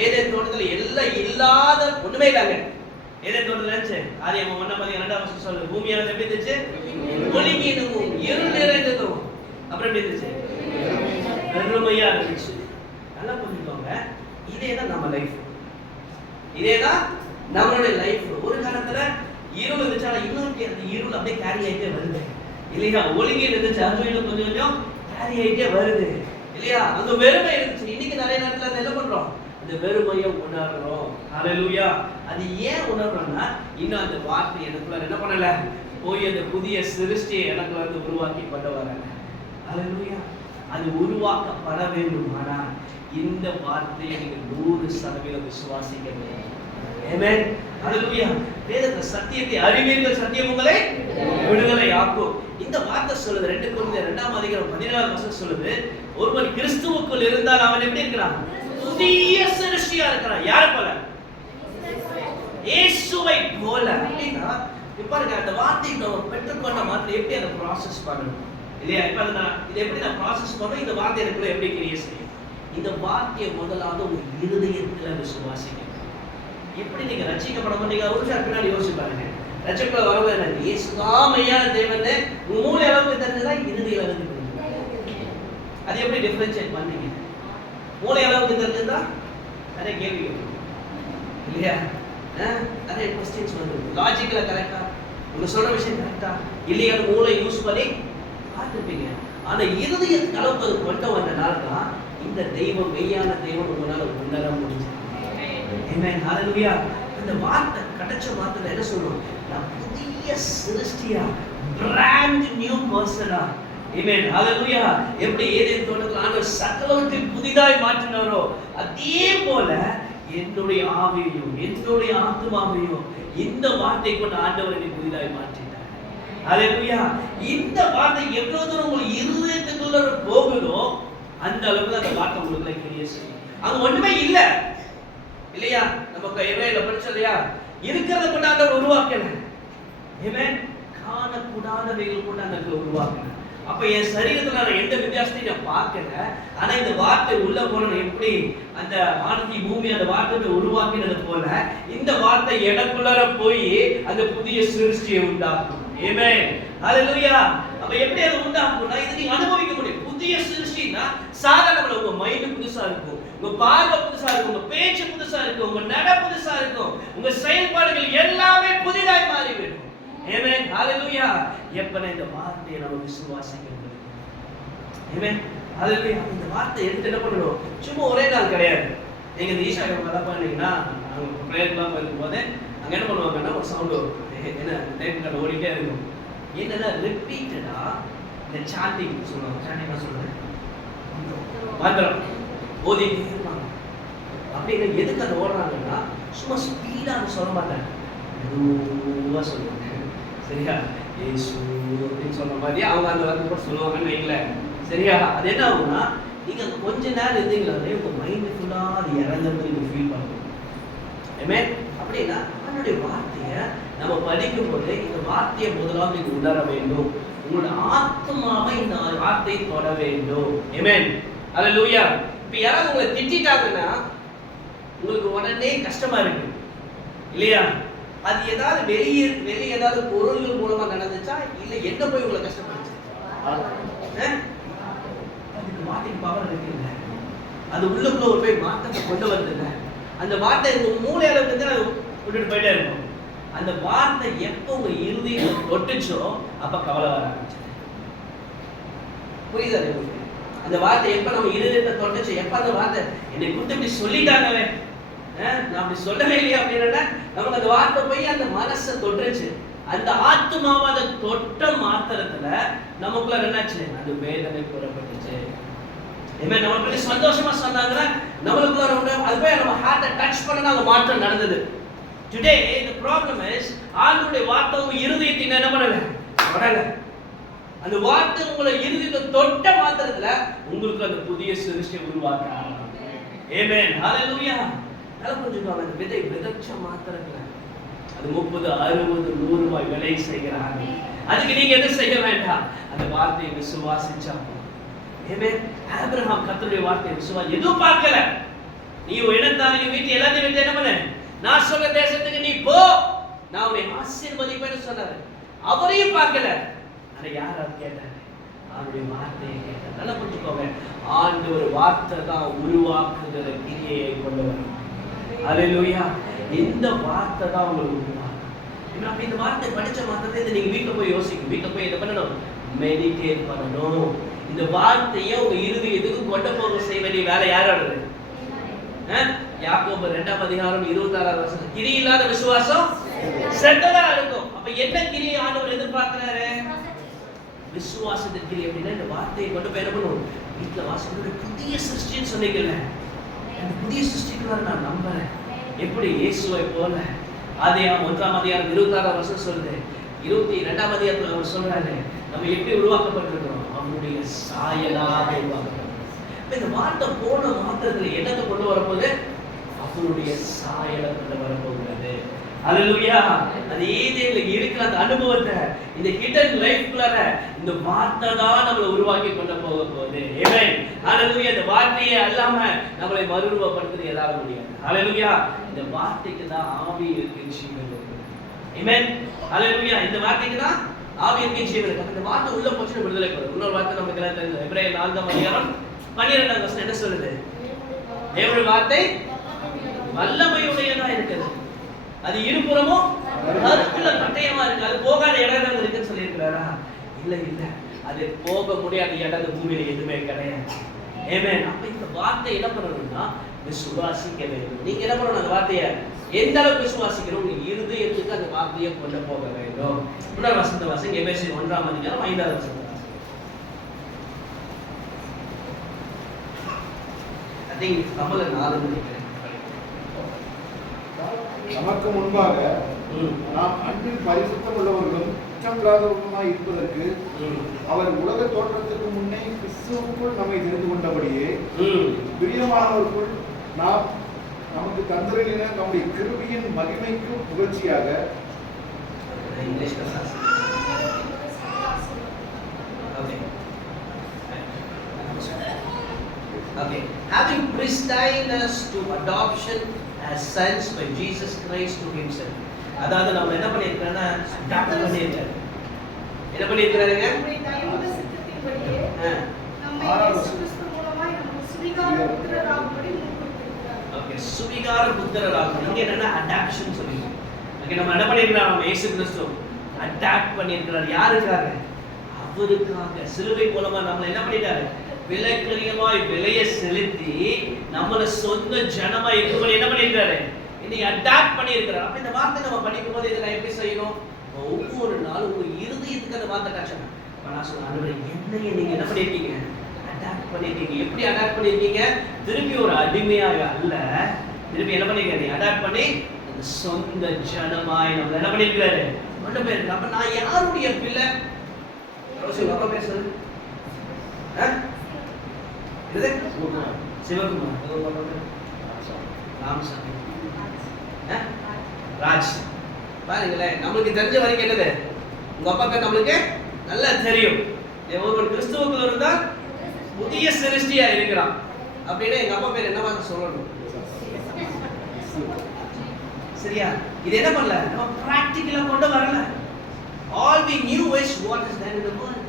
ஏதேன் தோட்டத்துல எல்லாம் இல்லாத ஒண்ணுமே இல்லங்க. ஏதேன் தோட்டத்துல இருந்துச்சு ஆதியாகமம் 1:2 சொல்லுது, பூமியானது எப்படி இருந்துச்சு? ஒளிமீனும் இருள் நிறைந்ததும். அப்புறம் எப்படி இருந்துச்சு? வெறுமையா இருந்துச்சு. நல்லா புரிஞ்சுக்கோங்க, இதேதான் நம்ம லைஃப், இதேதான் நம்மளுடைய லைஃப். ஒரு காலத்துல இருள் இருந்துச்சு, ஆனா இன்னொரு இருள் அப்படியே கேரி ஆகிட்டே வருது இல்லையா? ஒழுங்கில் இருந்துச்சு, அது இன்னும் கொஞ்சம் கொஞ்சம் கேரி ஆகிட்டே வருது இல்லையா? அந்த வெறுமை இருந்துச்சு. இன்னைக்கு நிறைய நேரத்துல அதை என்ன பண்றோம்? அந்த வெறுமையை உணர்றோம். ஹல்லேலூயா. அது ஏன் உணர்றோம்னா, இன்னும் அந்த வார்த்தை எனக்குள்ள என்ன பண்ணல, போய் அந்த புதிய சிருஷ்டியை எனக்குள்ள வந்து உருவாக்கி கொண்டு வராங்க. ஹல்லேலூயா. அது உருவாக்கப்பட வேண்டுமானா இந்த வார்த்தையை நீங்க 100% விசுவாசிக்க வேண்டும். ஆமென். ஹல்லேலூயா. வேதத்தை சத்தியத்தை அறிவீர்கள், சத்தியம் உங்களை விடுதலை ஆக்கும். இந்த வார்த்தை சொல்லுது 2 கொரிந்தியர் 2:14 சொல்லுது, ஒருவன் கிறிஸ்துவுக்குள் இருந்தால் அவன் எப்படி இருக்கிறான்? புதிய சிருஷ்டியா இருக்கிறான். யாரை போல? இயேசுவை போல. அப்படின்னா இப்ப அந்த வார்த்தை நம்ம பெற்றுக்கொண்ட மாதிரி எப்படி அதை ப்ராசஸ் பண்ணணும் இல்லையா? இப்ப இதை எப்படி நான் ப்ராசஸ் பண்ணணும்? இந்த வார்த்தை எனக்குள்ள எப்படி கிரியை செய்யும்? இந்த வார்த்தையை முதலாவது உங்க இருதயத்துல விசுவாசிக்கணும். எப்படி நீங்க ரட்சிக்கப்படணும்? நீங்க ஒரு நிமிஷம் பின்னாடி யோசிச்சு பாருங்க. ரட்சிப்புல வரவே இல்லை, இயேசுதான் மெய்யான தேவன் உங்க மூளை அளவுக்கு தெரிஞ்சதா, இறுதி அளவுக்கு தெரிஞ்சதா? அது எப்படி டிஃபரன்ஷியேட் பண்ணீங்க? மூளை அளவுக்கு தெரிஞ்சதா நிறைய கேள்வி கேட்கணும் இல்லையா? நிறைய கொஸ்டின்ஸ் வந்து லாஜிக்கலா கரெக்டா, உங்க சொல்ற விஷயம் கரெக்டா இல்லையா? மூளை யூஸ் பண்ணி பார்த்துருப்பீங்க. ஆனா இருதயத்துக்கு அளவுக்கு அது கொண்டு வந்தனால தான் இந்த தெய்வம் மெய்யான தெய்வம் உங்களால உணர முடிஞ்சது. ஆமென். ஹல்லேலூயா. இந்த வார்த்தை கிடைச்ச வார்த்தை என்ன சொல்றோம்? நான் புதிய சிருஷ்டியா, பிராண்ட் நியூ பர்சனா. ஆமென். ஹல்லேலூயா. எப்படி ஏதேன் தோட்டத்தில் ஆண்டவர் சகலத்தையும் புதிதாய் மாற்றினாரோ, அதே போல என்னுடைய ஆவியையும் என்னுடைய ஆத்துமாவையும் இந்த வார்த்தை கொண்டு ஆண்டவர் என்னை புதிதாய் மாற்றினார். ஹல்லேலூயா. இந்த வார்த்தை எவ்வளவு தூரம் உங்க இருதயத்துக்குள்ள போகுதோ அந்த அளவுக்கு அந்த வார்த்தை உங்களுக்குள்ள கிரியை செய்யும். அங்க ஒண்ணுமே இல்ல இல்லையா? நமக்கு எவ்வளவு படிச்சோம் இல்லையா? இருக்கிறத கொண்டு ஆண்டவர் உருவாக்கல. ஆமென். காணக்கூடாதவைகள் கொண்டு ஆண்டவர் உருவாக்கல. அப்ப என் சரீரத்துல நான் எந்த வித்தியாசத்தையும் நான் பார்க்கல. ஆனா இந்த வார்த்தை உள்ள போன எப்படி அந்த வானத்தை பூமி அந்த வார்த்தையை உருவாக்கினது போல இந்த வார்த்தை எனக்குள்ளார போய் அந்த புதிய சிருஷ்டியை உண்டாக்கும். ஆமென். ஹல்லேலூயா. அப்ப எப்படி அது உண்டாக்கும்னா, இது நீங்க அனுபவிக்க முடியும். புதிய சிருஷ்டினா சாதாரண உங்க மைண்ட் புதுசா இருக்கும், உங்க பார்வை புதுசா இருக்கும், உங்க பேச்சு புதுசா இருக்கும், உங்க நட புதுசா இருக்கும், உங்க செயல்பாடுகள் எல்லாமே புதிதாய் மாறிவிடும். ஆமென். ஹல்லேலூயா. எப்பன இந்த வார்த்தையை நம்ம விசுவாசிக்கிறது. ஆமென். ஹல்லேலூயா. இந்த வார்த்தையை எடுத்து என்ன பண்ணணும்? சும்மா ஒரே நாள் கிடையாது. நீங்க இந்த ஈஷா கதை பண்ணீங்கன்னா அவங்க பிரேயர்லாம் பண்ணும்போது அங்க என்ன பண்ணுவாங்கன்னா ஒரு சவுண்ட் வரும். என்ன டைம் கார்டு ஓடிட்டே இருக்கும். என்னன்னா ரிப்பீட்டடா இந்த சாண்டிங் சொல்லுவாங்க. சாண்டிங் சொல்றது மந்திரம் ஓதிட்டே இருப்பாங்க. அப்படின்னா எதுக்கு அதை ஓடுறாங்கன்னா சும்மா ஸ்பீடா சொல்ல மாட்டாங்க, மெதுவா சொல்லுவாங்க. சரியா? ஏசு அப்படின்னு சொன்ன மாதிரி அவங்க அந்த வார்த்தை கூட சொல்லுவாங்கன்னு வைங்களேன். சரியா? அது என்ன ஆகும்னா நீங்க அங்க கொஞ்ச நேரம் இருந்தீங்களாலே உங்க மைண்ட் ஃபுல்லா அது இறங்குறது நீங்க ஃபீல் பண்ணுவீங்க. ஆமென். அப்படின்னா அவனுடைய வார்த்தையை நம்ம படிக்கும் போது இந்த வார்த்தையை முதலாவது நீங்க உணர வேண்டும். உங்களோட ஆத்மாவை இந்த வார்த்தையை தொட வேண்டும். ஆமென். ஹல்லேலூயா. இப்ப யாராவது உங்களை திட்டிட்டாங்கன்னா உங்களுக்கு உடனே கஷ்டமா இருக்கு இல்லையா? அது ஏதாவது வெளியே ஏதாவது பொருள்கள் மூலமா நடந்துச்சா இல்ல என்ன போய் உங்களை கஷ்டப்படுச்சு? அதுக்கு வார்த்தைக்கு பவர் இருக்குல்ல, அது உள்ளுக்குள்ள ஒரு போய் மாற்றத்தை கொண்டு வந்துங்க. அந்த வார்த்தை உங்க மூளை அளவுக்கு தான் விட்டுட்டு போயிட்டே இருக்கும். அந்த வார்த்தை எப்போ உங்க இறுதியில் தொட்டுச்சோ அப்ப கவலை வர ஆரம்பிச்சு. புரியுதா உங்களுக்கு? அந்த வார்த்தை எப்ப நம்ம இருதயத்தை தொட்டுச்சு, எப்ப அந்த வார்த்தை என்னை குறித்து இப்படி சொல்லிட்டாங்கவே, நான் அப்படி சொல்லவே இல்லையா அப்படின்னா நமக்கு அந்த வார்த்தை போய் அந்த மனசை தொட்டுச்சு. அந்த ஆத்மாவை அதை தொட்ட மாத்திரத்துல நமக்குள்ள என்னாச்சு, அது வேதனை புறப்பட்டுச்சு. நம்ம சந்தோஷமா சொன்னாங்க, நம்மளுக்குள்ள அது போய் நம்ம ஹார்ட்டை டச் பண்ணா அந்த மாற்றம் நடந்தது. டுடே the problem is ஆண்டவருடைய வார்த்தை உங்க இருதயத்தை என்ன பண்ணல, தொடல. அந்த வார்த்தை உங்களை இருதயத்தை தொட்ட மாத்திரத்துல உங்களுக்கு அந்த புதிய சிருஷ்டியை உருவாக்க ஆரம்பிக்கும். ஆமென், ஹalleluya. நல்லா புரிஞ்சுக்கோங்க, அந்த விதை விதைச்ச மாத்திரத்துல அது 30, 60, 100 ரூபாய் விலை செய்கிறாங்க. அதுக்கு நீங்க எது செய்ய வேண்டாம், அந்த வார்த்தையை விசுவாசிச்சா. ஆமென். ஆபிரகாம் கர்த்தருடைய வார்த்தையை விசுவாசி எதுவும் பார்க்கல. நீ இடத்தான நீ வீட்டு எல்லாத்தையும் விட்டு என்ன பண்ண, நான் சொல்ற தேசத்துக்கு நீ போ, நான் உன்னை ஆசீர்வதிப்பேன்னு சொன்னாரு. அவரையும் பார்க்கல. ஆனா யார் அது கேட்டாரு, அவருடைய வார்த்தையை கேட்டார். நல்லா புரிஞ்சுக்கோங்க, ஆண்டவர் வார்த்தை தான் உருவாக்குகிற கிரியையை கொண்டு வரும். ஹalleluya. இந்த வார்த்தை தான் உங்களுக்கு உருவாக்கும். அப்ப இந்த வார்த்தை படிச்ச மாத்திரத்தை இதை நீங்க வீட்டுல போய் யோசிக்கணும். வீட்டுல போய் என்ன பண்ணணும், மெடிடேட் பண்ணணும். இந்த வார்த்தையை உங்க இருதயத்துக்கு கொண்டு போக செய்ய வேண்டிய வேலை யாரோடது? யாக்கோபு 2ஆம் அதிகாரம் 26ஆம் வசனம், கிரி இல்லாத விசுவாசம் செத்ததா இருக்கும். அப்ப என்ன கிரியை ஆண்டவர் எதிர்பார்க்கிறாரு? விசுவாசத்தின் கிரி. அப்படின்னா இந்த வார்த்தையை கொண்டு போய் என்ன பண்ணுவோம், வீட்டுல வாசிக்கணும். புதிய சிருஷ்டின்னு சொன்னீங்கல்ல, அந்த புதிய சிருஷ்டிக்குள்ள நான் நம்புறேன். எப்படி இயேசுவை போல. ஆதியாகமம் 1ஆம் அதிகாரம் 26ஆம் வசனம் சொல்லுது. 22ஆம் அதிகாரத்துல அவர் சொல்றாரு, நம்ம எப்படி உருவாக்கப்பட்டிருக்கிறோம், அவருடைய சாயலாக உருவாக்கப்பட்டிருக்கிறோம். இந்த வார்த்தை போன மாத்திரத்துல என்னத்தை கொண்டு வரப்போகுது, அவருடைய சாயலை கொண்டு வரப்போகிறது. ஹalleluya. அது ஏதேல இருக்கிற அந்த அனுபவத்தை இந்த ஹிடன் லைஃப்க்குள்ள இந்த வார்த்தை தான் நம்மளை உருவாக்கி கொண்டு போக போகுது. ஆமென், ஹalleluya. இந்த வார்த்தையே அல்லாம நம்மளை மறுரூபப்படுத்த எதால முடியாது. ஹalleluya. இந்த வார்த்தைக்கு தான் ஆவி இருக்கு, ஜீவன் இருக்கு. ஆமென், ஹalleluya. இந்த வார்த்தைக்கு தான் ஆவி இருக்கு, ஜீவன் இருக்கு. இந்த வார்த்தை உள்ள போச்சு விடுதலை பெறும். இன்னொரு வார்த்தை நமக்கு எல்லாம் தெரிஞ்சது, எபிரேயர் 4ஆம் அதிகாரம் 12ஆம் வசனம் என்ன சொல்லுது? தேவனுடைய வார்த்தை வல்லமையுடையதா இருக்குது, அது இருபுறமும் கருக்குள்ள பட்டயமா இருக்கு, அது போகாத இடம் இருக்குன்னு சொல்லி இருக்கிறாரா? இல்ல இல்ல, அது போக முடியாத இடம் பூமியில எதுவுமே கிடையாது. ஆமென். அப்ப இந்த வார்த்தை என்ன பண்ணணும்னா விசுவாசிக்க வேண்டும். நீங்க என்ன பண்ணணும், அந்த வார்த்தையை எந்த அளவுக்கு விசுவாசிக்கிறோம், உங்க இருதயத்துக்கு அந்த வார்த்தையை கொண்டு போக வேண்டும். முதல் வசனத்தை வாசிங்க, எபேசியர் 1ஆம் அதிகாரம் 5ஆவது வசனம். I think நம்மள 4 நினைக்கிறேன். நமக்கு முன்பாக நாம் அன்பில் பரிசுத்தம் உள்ளவர்களும் குற்றமில்லாதவர்களுமாய் இருப்பதற்கு அவர் உலக தோற்றத்துக்கு முன்னே கிறிஸ்துவுக்குள் நம்மை தெரிந்து கொண்டபடியே பிரியமானவருக்குள் நாம் நமக்கு தந்தரின நம்முடைய கிருபையின் மகிமைக்கு புகழ்ச்சியாக. Okay. Having predestined us to adoption as sons by Jesus Christ to himself. அதாவது நாம என்ன பண்ணிருக்கோம்னா அடாப்ட் பண்ணிருக்கோம். என்ன பண்ணிருக்காருங்க? நம்முடைய தயவுள்ள சித்தத்தின்படியே நம்மை இயேசு கிறிஸ்து மூலமாய் நமக்கு சுவிகார புத்திரராகும்படி முன்குறித்திருக்கிறார். ஓகே, சுவிகார புத்திரராகும். இங்க என்னன்னா அடாப்ஷன் சொல்லுங்க. ஓகே, நம்ம என்ன பண்ணிருக்கோம், நம்ம இயேசு கிறிஸ்து அடாப்ட் பண்ணிருக்கார். யாருக்காக? அவருக்காக. சிலுவை மூலமா நம்ம என்ன பண்ணிட்டாரு, விலைக்கரியமாய் விலையை செலுத்தி நம்மள சொந்த ஜனமா இருக்கும்போது என்ன பண்ணிருக்காரு, இன்னை அடாப்ட் பண்ணிருக்கிறார். அப்ப இந்த வார்த்தை நம்ம படிக்கும் போது இதை எப்படி செய்யணும், ஒவ்வொரு நாளும் உங்க இருதயத்துக்கு அந்த வார்த்தை டச் ஆகும். நான் சொல்றேன், ஆண்டவரே என்னைய நீங்க என்ன பண்ணிருக்கீங்க, அடாப்ட் பண்ணிருக்கீங்க. எப்படி அடாப்ட் பண்ணிருக்கீங்க, திருப்பி ஒரு அடிமையாக அல்ல, திருப்பி என்ன பண்ணிருக்கீங்க, அடாப்ட் பண்ணி அந்த சொந்த ஜனமாய் நம்ம என்ன பண்ணிருக்கிறாரு கொண்டு போயிருக்காரு. அப்ப நான் யாருடைய பிள்ளை, அப்பா பேர் சொல்லு. சிவகுமார், ராமசாமி, ராஜ். பாருங்களேன், நம்மளுக்கு தெரிஞ்ச வரைக்கும் என்னது, உங்க அப்பா பேர் நம்மளுக்கு நல்லா தெரியும். ஒருவன் கிறிஸ்துவுக்குள்ள இருந்தா புதிய சிருஷ்டியா இருக்கிறான் அப்படின்னா எங்க அப்பா பேர் என்னவா சொல்லணும், சரியா? இது என்ன பண்ணல, நம்ம பிராக்டிகலா கொண்டு வரல. All we knew is what is there in the world.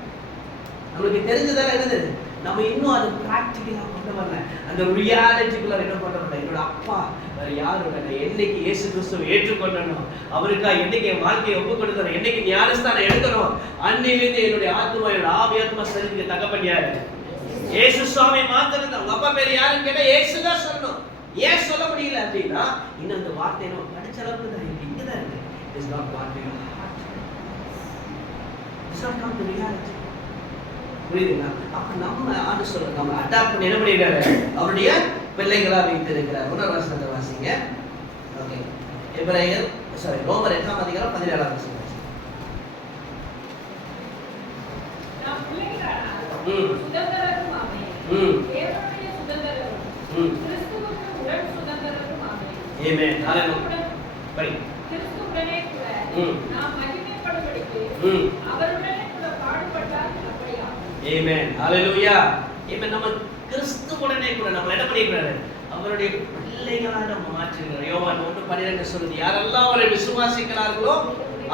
நம்மளுக்கு தெரிஞ்சதெல்லாம் என்னது, நம்ம இன்னும் அது பிராக்டிக்கலா கொண்டு வரல. அந்த ரியாலிட்டிக்குள்ள என்ன கொண்டு வரல. என்னோட அப்பா வேற யாரும் இல்லை. என்னைக்கு இயேசு கிறிஸ்துவை ஏற்றுக்கொண்டனோ, அவருக்கா என்னைக்கு என் வாழ்க்கையை ஒப்பு கொடுத்தனோ, என்னைக்கு ஞானஸ்தானம் எடுக்கணும், அன்னையிலிருந்து என்னுடைய ஆத்மா, என்னோட ஆவியாத்மா சரீரத்துக்கு தகப்பன் யாரு? இயேசு சுவாமி மாத்திரம் தான். உங்க அப்பா பேர் யாருன்னு கேட்டா இயேசு தான் சொல்லணும். ஏன் சொல்ல முடியல அப்படின்னா, இன்னும் அந்த வார்த்தை நம்ம படிச்ச அளவுக்கு தான் இங்கதான் இருக்கு. It is not what you heart. It's not come to reality. புரியுதுங்களா? அப்ப நம்ம ஆண்டு சொல்ற நம்ம அடாப்ட் பண்ணி என்ன பண்ணிருக்காரு? அவருடைய பிள்ளைகளா வைத்திருக்கிறார். முதல் வசனத்தை வாசிங்க. ஓகே. எபிரேயர் ரோமர் 8ஆம் அதிகாரம் 17ஆம் வசனம். நாம் பிள்ளைகளானால் சுதந்திரருமாமே, தேவனுடைய சுதந்திரரும் கிறிஸ்துவுக்கு உடன் சுதந்திரருமாமே. ஆமென். ஹalleluya. பை. கிறிஸ்துவுடனே கூட நாம் மகிமைப்படும்படிக்கு அவருடனே கூட பாடுபட்டால் அப்படியா. ஆமென். ஹalleluya. ஆமென். நம்ம கிறிஸ்துவுடனே கூட நம்ம என்ன பண்ணிருக்காரு? அவருடைய பிள்ளைகளாக மாற்றிருக்கிறார். யோவான் 1:12 சொல்லுது, யாரெல்லாம் அவரை விசுவாசிக்கிறார்களோ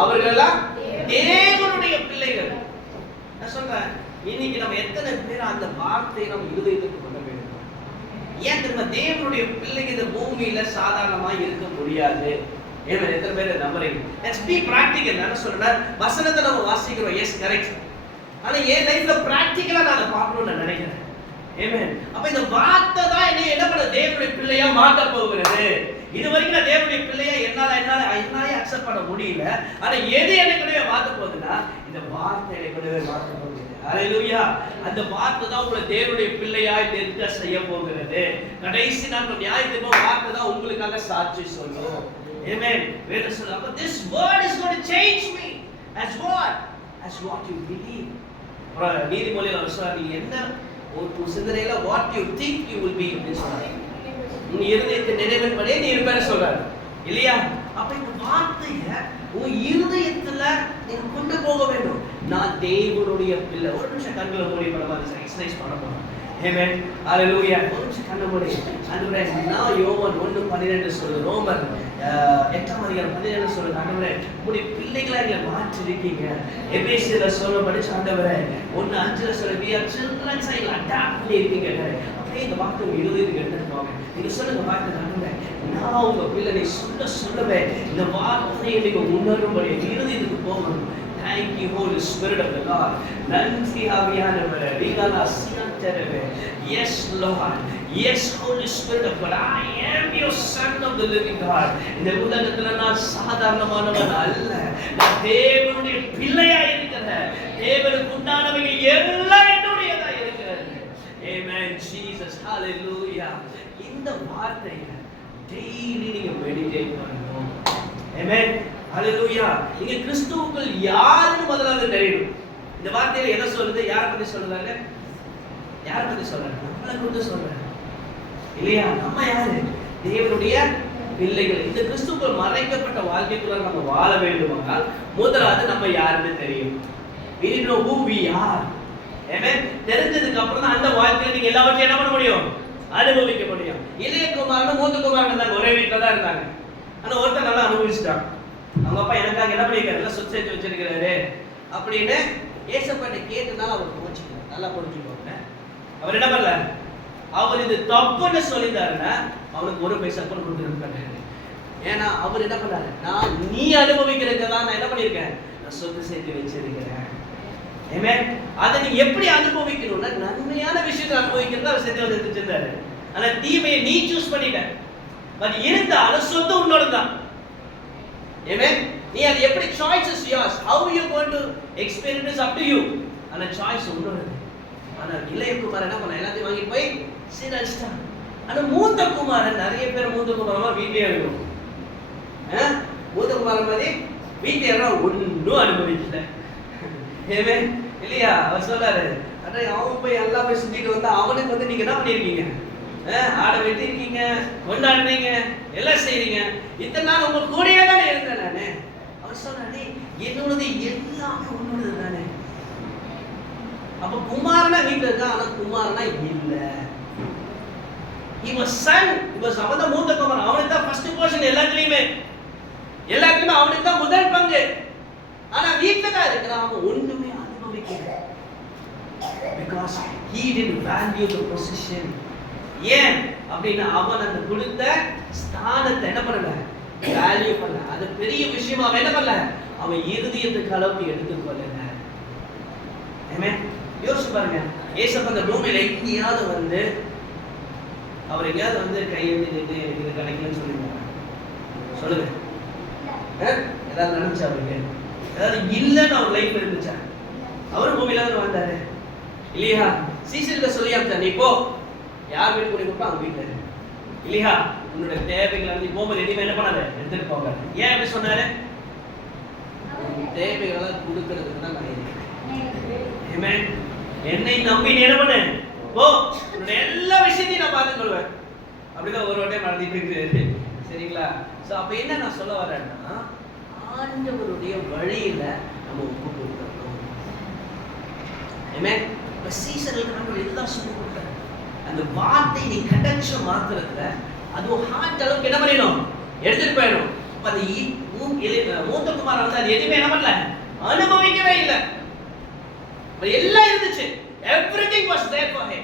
அவர்களெல்லாம் தேவனுடைய பிள்ளைகள். நான் சொல்றேன், இன்னைக்கு நம்ம எத்தனை பேர் அந்த வார்த்தையை நம்ம இருதயத்துக்கு கொண்டு வேண்டும்? ஏன் தெரியுமா? தேவனுடைய பிள்ளைங்க இந்த பூமியில சாதாரணமா இருக்க முடியாது. ஏன் எத்தனை பேர் நம்புறீங்க? Let's be practical. நான் சொல்றேன், வசனத்தை நம்ம வாசிக்கிறோம், எஸ் கரெக்ட். ஆனா என் லைஃப்ல பிராக்டிகலா நான் அதை பார்க்கணும்னு நான் நினைக்கிறேன். ஆமென். அப்ப இந்த வார்த்தை தான் என்னை என்ன பண்ண தேவனுடைய பிள்ளையா மாத்த போகிறது. இது வரைக்கும் நான் தேவனுடைய பிள்ளையா என்னாலே அக்செப்ட் பண்ண முடியல. ஆனா எது எனக்கு மாத்த போகுதுன்னா, இந்த வார்த்தை எனக்கு மாத்த போகுது. ஹalleluya. அந்த வார்த்தை தான் உங்களை தேவனுடைய பிள்ளையாய் நிறுத்த செய்ய போகிறது. கடைசி நாள் நியாயத்தீர்ப்பு வார்த்தை தான் உங்களுக்காக சாட்சி சொல்லும். ஆமென். வேதம் சொல்லுது, அப்ப this word is going to change me as what? As what you believe. நீதிமொழியில சொல்றாரு, என்ன ஒரு சிந்தனையில what you think you will be in this life. உன் இருதயத்தின் நினைவின்படியே நீ இருப்பேன்னு சொல்றாரு இல்லையா? அப்ப இந்த வார்த்தையை உன் இருதயத்துல நீ கொண்டு போக வேண்டும். நான் தேவனுடைய பிள்ளை. ஒரு நிமிஷம் கண்களை மூடி படமா எக்ஸசைஸ் பண்ண போறோம். ஆமென். ஹalleluya. ஒரு நிமிஷம் கண்ணை மூடி. ஆண்டவரே, நான் யோவான் 1:12 சொல்லுது, ரோமர் 8ஆம் அதிகாரம் 17 சொல்லுது, ஆண்டவரே உங்களுடைய பிள்ளைகளா எங்களை மாற்றிருக்கீங்க. எபேசியர்ல சொல்ல படிச்ச ஆண்டவரே 1:5 சொல்ல we are children சைல அடாப்ட் பண்ணி இருக்கீங்க. அப்படியே இந்த வார்த்தை உங்க இருதயத்துக்கு எடுத்துட்டு போங்க. நீங்க சொல்லுங்க வார்த்தை, ஆண்டவரே நான் உங்க பிள்ளை, நீ சொல்லவே இந்த வார்த்தையை நீங்க உணரும்படி இருதயத்துக்கு போகணும். Thank you, Holy Spirit of the Lord. நன்றி ஆவியானவரே. நீங்களா சியாத்தரவே. Yes, Lord. Yes, Holy Spirit of God. I am your son of the living God. இந்த உலகத்துல நான் சாதாரணமானவன் அல்ல. நான் தேவனுடைய பிள்ளையா இருக்கிறேன். தேவனுக்கு உண்டானவைகள் எல்லாம் என்னுடையதா இருக்கிறது. Amen. Jesus. Hallelujah. இந்த வார்த்தையை டெய்லி நீங்க மெடிடேட் பண்ணணும். Amen. Hallelujah. நீங்க கிறிஸ்துவுக்குள் யாருன்னு முதல்ல தெரியணும். இந்த வார்த்தையில என்ன சொல்லுது? யாரை பத்தி சொல்றாங்க? யாரை பத்தி சொல்றாங்க? நம்மளை குறித்து சொல்றாங்க இல்லையா? நம்ம யாரு? தேவனுடைய பிள்ளைகள். இந்த கிறிஸ்துவுக்குள் மறைக்கப்பட்ட வாழ்க்கைக்குள்ள நம்ம வாழ வேண்டுமானால் முதலாவது நம்ம யாருன்னு தெரியும். We need to know who we are. Amen. தெரிஞ்சதுக்கு அப்புறம் தான் அந்த வாழ்க்கையில நீங்க எல்லாவற்றையும் என்ன பண்ண முடியும்? அனுபவிக்க முடியும். இளைய குமாரனும் மூத்த குமாரனும் தான் ஒரே வீட்டுல தான் இருந்தாங்க. ஆனா ஒருத்தர் நல்லா அனுபவிச்சுட்டான். அவங்க அப்பா எனக்காக என்ன பண்ணிருக்காரு? எல்லாம் சொத்து சேர்த்து வச்சிருக்கிறாரு அப்படின்னு ஏசப்பாட்ட கேட்டனால அவர் போச்சுக்கிறார். நல்லா புரிஞ்சுக்கோங்க. அவர் என்ன பண்ணல? அவர் இது தப்புன்னு சொல்லிட்டாருன்னா அவனுக்கு ஒரு பைசா கூட கொடுத்துருக்காரு. ஏன்னா அவர் என்ன பண்ணாரு? நான் நீ அனுபவிக்கிறதுக்கெல்லாம் நான் என்ன பண்ணிருக்கேன்? நான் சொத்து சேர்த்து வச்சிருக்கிறேன். ஆமென். அதை நீ எப்படி அனுபவிக்கணும்னா நன்மையான விஷயத்தை அனுபவிக்கிறத அவர் சேர்த்து வச்சிருந்தாரு. ஆனா தீமையை நீ சூஸ் பண்ணிட்ட. பட் இருந்தாலும் சொத்து உன்னோட தான். Amen. நீ அது எப்படி choice is yours. How you going to experience is up to you. ஆனா choice உன்னோடது. ஆனா இளைய குமாரன் என்ன பண்ண? எல்லாத்தையும் வாங்கி போய் சீரழிச்சிட்டான். ஆனா மூத்த குமாரன், நிறைய பேர் மூத்த குமாரமா வீட்லயே இருக்கும். மூத்த குமாரன் மாதிரி வீட்ல எல்லாம் ஒன்னும் அனுபவிக்கல. Amen. இல்லையா? அவர் சொல்றாரு, அட அவன் போய் எல்லாம் போய் சுத்திட்டு வந்தா அவனுக்கு வந்து நீங்க என்ன பண்ணிருக்கீங்க? ஆட வெட்டிருக்கீங்க, கொண்டாடுறீங்க, எல்லாம் செய்றீங்க. இத்தனை நாள் உங்க கூடயே தானே இருந்தேன் நானு. அவர் சொன்னானே, என்னோடது எல்லாமே உன்னோடது தானே. அப்ப குமாரனா வீட்டுல இருக்கா, ஆனா குமாரனா இல்ல. இவன் சன், அவன் தான் மூத்த குமாரன். அவனுக்கு தான் ஃபர்ஸ்ட் போர்ஷன் எல்லாத்துலயுமே அவனுக்கு தான் முதல் பங்கு. ஆனா வீட்டுல தான் இருக்கிறான், அவன் ஒண்ணுமே அனுபவிக்கல. Because he didn't value the position. ஏன் அப்படின்னா அவன் அந்த கொடுத்த ஸ்தானத்தை என்ன பண்ணல, வேல்யூ பண்ணல. அது பெரிய விஷயமா அவன் என்ன பண்ணல, அவன் இருதயத்துக்கு அளவுக்கு எடுத்துக்கொள்ளல. ஆமென். யோசிச்சு பாருங்க, ஏசப்பா அந்த பூமியில எங்கேயாவது வந்து அவர் எங்கேயாவது வந்து கையெழுந்து நின்று எனக்கு இது கிடைக்கலன்னு சொல்லிருந்தாங்க? சொல்லுங்க. ஏதாவது நினைச்சா அவருக்கு? ஏதாவது இல்லைன்னு அவர் லைஃப்ல இருந்துச்சா? அவரும் பூமியில தான் வாழ்ந்தாரு இல்லையா? சீசன்ல சொல்லி அனுப்பிச்சா, நீ போ, யார் வீட்டு கூட்டி கொடுப்பா அவங்க வீட்டுல இல்லையா? உன்னோட தேவைகளை வந்து போகும்போது எதுவுமே என்ன பண்ணாரு, எடுத்துட்டு போங்க. ஏன் அப்படி சொன்னாரு? தேவைகளை கொடுக்கறதுக்கு தான் நான் இருக்கேன். ஆமென். என்னை நம்பி நீ என்ன பண்ணு, போ, உன்னோட எல்லா விஷயத்தையும் நான் பார்த்து கொள்வேன். அப்படிதான் ஒரு வாட்டி நடந்துட்டு இருக்கு. சரிங்களா? சோ அப்ப என்ன நான் சொல்ல வரேன்னா, ஆண்டவருடைய வழியில நம்ம ஒப்பு கொடுக்கணும். ஆமென். இப்ப சீசனுக்கு ஆண்டவர் இதுதான் சொல்லி கொடுத்தாரு. அந்த வார்த்தை நீ கிடைச்ச மாத்திரத்துல அது ஹார்ட் அளவுக்கு என்ன பண்ணிடும், எடுத்துட்டு போயிடும். அப்ப அந்த மூத்த குமாரன் வந்து அது எதுவுமே என்ன பண்ணல, அனுபவிக்கவே இல்லை. எல்லாம் இருந்துச்சு, everything was there for him.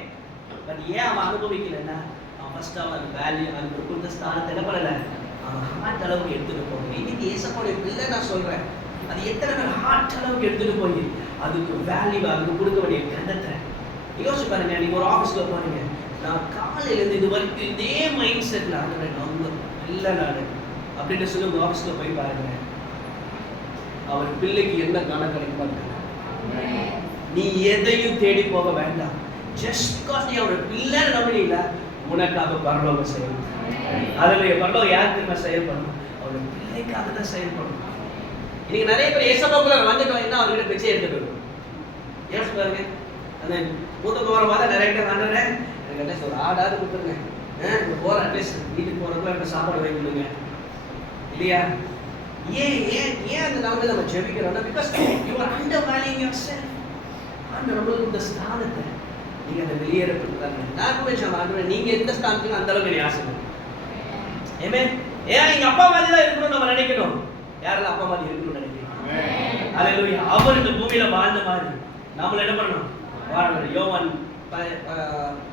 But ஏன் அவன் அனுபவிக்கலன்னா, அவன் ஃபர்ஸ்ட் அவன் வேல்யூ அந்த கொடுத்த ஸ்தானத்தை என்ன பண்ணல, அவன் ஹார்ட் அளவுக்கு எடுத்துட்டு போகணும். இன்னைக்கு ஏசப்போடைய பிள்ளை நான் சொல்றேன், அது எத்தனை பேர் ஹார்ட் அளவுக்கு எடுத்துட்டு போய் அதுக்கு வேல்யூ அதுக்கு கொடுக்க வேண்டிய கண்டத்தை யோசிச்சு பாருங்க. நீங்க ஒரு ஆஃபீஸ்ல போறீங்க, நான் காலையில இருந்து இது வரைக்கும் இதே மைண்ட் செட்ல ஆடுறேன், அவங்க இல்லை நாடு அப்படின்னு சொல்லி உங்க ஆஃபீஸ்ல போய் பாருங்க, அவர் பிள்ளைக்கு என்ன காண கிடைப்பாங்க. நீ எதையும் தேடி போக வேண்டாம். ஜஸ்ட் பிகாஸ் நீ அவரோட பிள்ளை நம்பினீங்க, உனக்காக பரலோகம் செய்யணும். அதுல பரலோகம் யாருக்கு நம்ம செயல்படணும், அவரோட பிள்ளைக்காக தான் செயல்படணும். இன்னைக்கு நிறைய பேர் ஏசப்பாக்குள்ள வந்துட்டோம், என்ன அவர்கிட்ட பிச்சை எடுத்து போயிடும். யோசிச்சு பாருங்க, அந்த மூத்த போகிற மாதிரி நிறைய பேர் வாங்குறேன், எனக்கு அட்லீஸ்ட் ஒரு ஆடாவது கொடுத்துருங்க, போகிற அட்லீஸ்ட் வீட்டுக்கு போகிறப்ப எனக்கு சாப்பாடு வாங்கி கொடுங்க இல்லையா? ஏன் ஏன் ஏன் அந்த நாளில் நம்ம ஜெபிக்கிறோம்னா, because you are undervaluing yourself. ஆண்டவர் நம்மளுக்கு இந்த ஸ்தானத்தை நீங்க அதை வெளியேறப்படுத்தாங்க. நான் கூட நீங்க எந்த ஸ்தானத்துக்கு அந்த அளவுக்கு நீ ஆசைப்படுங்க. ஆமென். ஏன் எங்க அப்பா மாதிரி தான் இருக்கணும்னு நம்ம நினைக்கணும். யாரெல்லாம் அப்பா மாதிரி இருக்கணும்னு நினைக்கிறீங்க? ஹalleluya. அவர் இந்த பூமியில வாழ்ந்த மாதிரி நாம என்ன பண்ணணும், வாழணும். யோவான்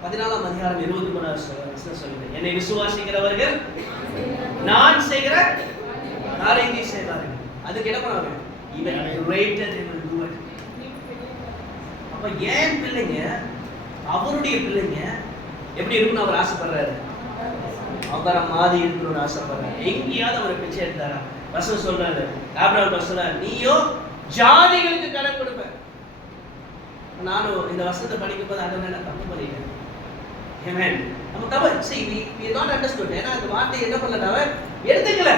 14ஆம் அதிகாரம் 23 சொல்லுது, என்னை விசுவாசிக்கிறவர்கள் நான் செய்கிற காரியத்தை செய்வார்கள். அதுக்கு என்ன பண்ணுவாங்க, even greater they will do it. அப்ப ஏன் பிள்ளைங்க, அவருடைய பிள்ளைங்க எப்படி இருக்கணும் அவர் ஆசைப்படுறாரு, அவரை மாதிரி இருக்கணும்னு ஆசைப்படுறாரு. எங்கேயாவது அவர் பிச்சை எடுத்தாரா? வசனம் சொல்றாரு, ஆபிரகாம் சொல்றாரு, நீயோ ஜாதிகளுக்கு கடன் கொடுப்ப. நானும் இந்த வசனத்தை படிக்கும் போது அதை நான் தப்பு பண்ணிட்டேன். ஆமென். நம்ம தப்பு see we not understood. ஏன்னா அந்த வார்த்தையை என்ன பண்ணல, அவர் எடுத்துக்கல.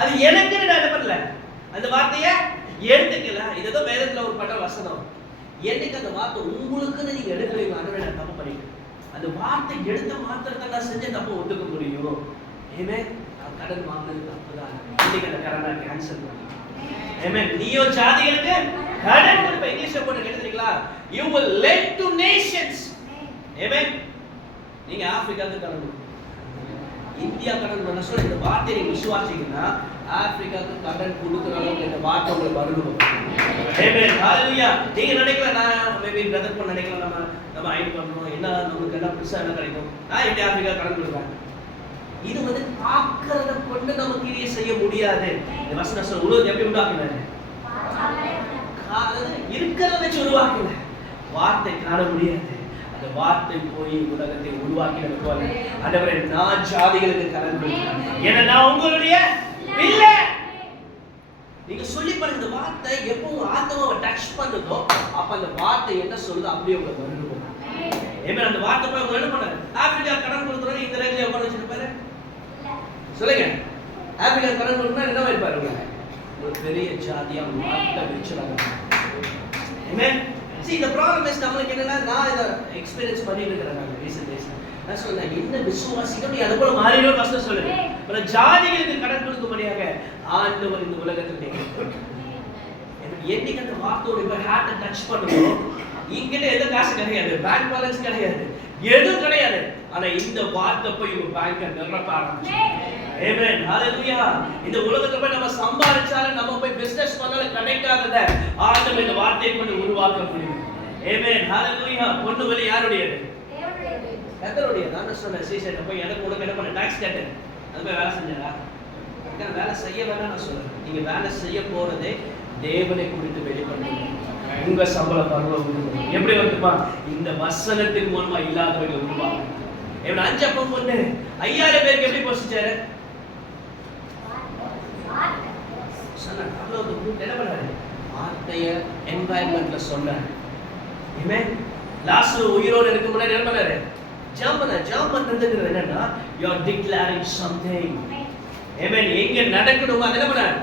அது எனக்கு நான் என்ன பண்ணல, அந்த வார்த்தையை எடுத்துக்கல. இதோ வேதத்துல ஒரு பட்ட வசனம், என்னைக்கு அந்த வார்த்தை உங்களுக்குன்னு நீங்க எடுக்கிறீங்க, அதை நான் தப்பு பண்ணிட்டேன். அந்த வார்த்தை எடுத்த மாத்திரத்தை நான் செஞ்ச தப்பு ஒத்துக்க முடியும். ஆமென். நான் கடன் வாங்கினது தப்பு தான், இன்னைக்கு அந்த கடனை கேன்சல் பண்ணி. ஆமென். நீயோ ஜாதிகளுக்கு கடன் கொடுப்ப. இங்கிலீஷ்ல போட்டு எழுதுறீங்களா, you will lend to nations. ஆமென். நீங்க ஆப்பிரிக்காவுக்கு கடன் கொடுங்க, இந்தியா கடன் பண்ண சொல்ல இந்த வார்த்தையை நீங்க விசுவாசிங்கன்னா ஆப்பிரிக்காவுக்கு கடன் கொடுக்குற அளவுக்கு இந்த வார்த்தை உங்களுக்கு வரணும். ஆமென். ஹalleluya. நீங்க நினைக்கலாம், நான் மேபி பிரதர் பண்ண நினைக்கலாம், நம்ம ஐன் பண்றோம், என்ன நமக்கு எல்லாம் புதுசா என்ன கிடைக்கும், நான் எப்படி ஆப்பிரிக்கா கடன் கொடுப்பேன். இது வந்து ஆக்கிறத கொண்டு நமக்கு இதை செய்ய முடியாது. இந்த வசனம் சொல்ல உலகத்தை எப்படி உண்டாக்குனாரு, அதாவது இருக்கிறத வச்சு உருவாக்கல. வார்த்தை காண முடியாது, அந்த வார்த்தை போய் உலகத்தை உருவாக்கினது போல ஆண்டவரே நான் ஜாதிகளுக்கு கடன் கொடுக்கிறேன், ஏன்னா நான் உங்களுடைய பிள்ளை. நீங்க சொல்லி பாருங்க, இந்த வார்த்தை எப்போ உங்க ஆத்மாவை டச் பண்ணுதோ அப்ப அந்த வார்த்தை என்ன சொல்லுதோ அப்படியே உங்களுக்கு வருது. ஆமென். அந்த வார்த்தை போய் உங்க என்ன பண்ணாரு, ஆப்பிரிக்கா கடன் கொடுக்குறோம் இந்த ரேஞ்சில் எவ்வளவு வச்சிருப்பாரு சொல்லுங்க. ஆப்பிரிக்கா கடன் கொடுக்கணும் என்ன வைப்பாரு, ஒரு பெரிய ஜாதியா மாட்ட வச்சிருக்காங்க. ஆமென். See the problem is நம்மளுக்கு என்னன்னா, நான் இத எக்ஸ்பீரியன்ஸ் பண்ணிட்டு இருக்கேன். நான் ரீசன்ட் டேஸ்ல நான் சொன்னேன், என்ன விசுவாசிக்க நீ அது போல மாறிடும் வசனம் சொல்லுங்க. பல ஜாதிகளுக்கு கடன் கொடுக்கும்படியாக ஆண்டவர் இந்த உலகத்தில் என்னைக்கு அந்த வார்த்தையோட இப்ப ஹார்ட்டை டச் பண்ணுவோம், இங்கிட்ட எந்த காசு கிடையாது, பேங்க் பேலன்ஸ் கிடையாது, எதுவும் கிடையாது. ஆனா இந்த வார்த்தை போய் உங்க பேங்கை நிரப்ப ஆரம்பிச்சு. ஆமென். ஹalleluya. இந்த உலகத்துல போய் நம்ம சம்பாதிச்சாலும் நம்ம போய் பிசினஸ் பண்ணாலும் கிடைக்காதத ஆண்டவர் இந்த வார்த்தையை கொண்டு உருவாக்க முடியும். ஆமென் ஹalleluya. பொண்ணு வெளி யாருடையது? தேவனுடையது. கர்த்தருடைய. நான் சொன்னேன் சீசன் போய் எனக்கு உனக்கு என்ன பண்ண டாக்ஸ் கேட்டு அது போய் வேலை செஞ்சா வேலை செய்ய வேணாம் நான் சொல்றேன். நீங்க வேலை செய்ய போறதே தேவனை குறித்து வெளிப்படுத்துங்க. உங்க சம்பளம் பரலோகம் எப்படி வந்துமா? இந்த வசனத்தின் மூலமா இல்லாதவர்கள் உருவாங்க. எப்படி 5 அப்பம் கொண்டு 5000 பேருக்கு எப்படி போஷிச்சாரு? சொன்ன அவ்வளவு என்ன பண்ணாரு? வார்த்தைய என்வாயன்மெண்ட்ல சொன்னார். ஆமென். லாஸ்ட் உயிரோடு இருக்க முன்னாடி என்ன பண்ணாரு? ஜெபம் பண்றதுங்கிறது என்னன்னா you are declaring something. ஆமென். எங்க நடக்கணுமோ அதை என்ன பண்ணாரு?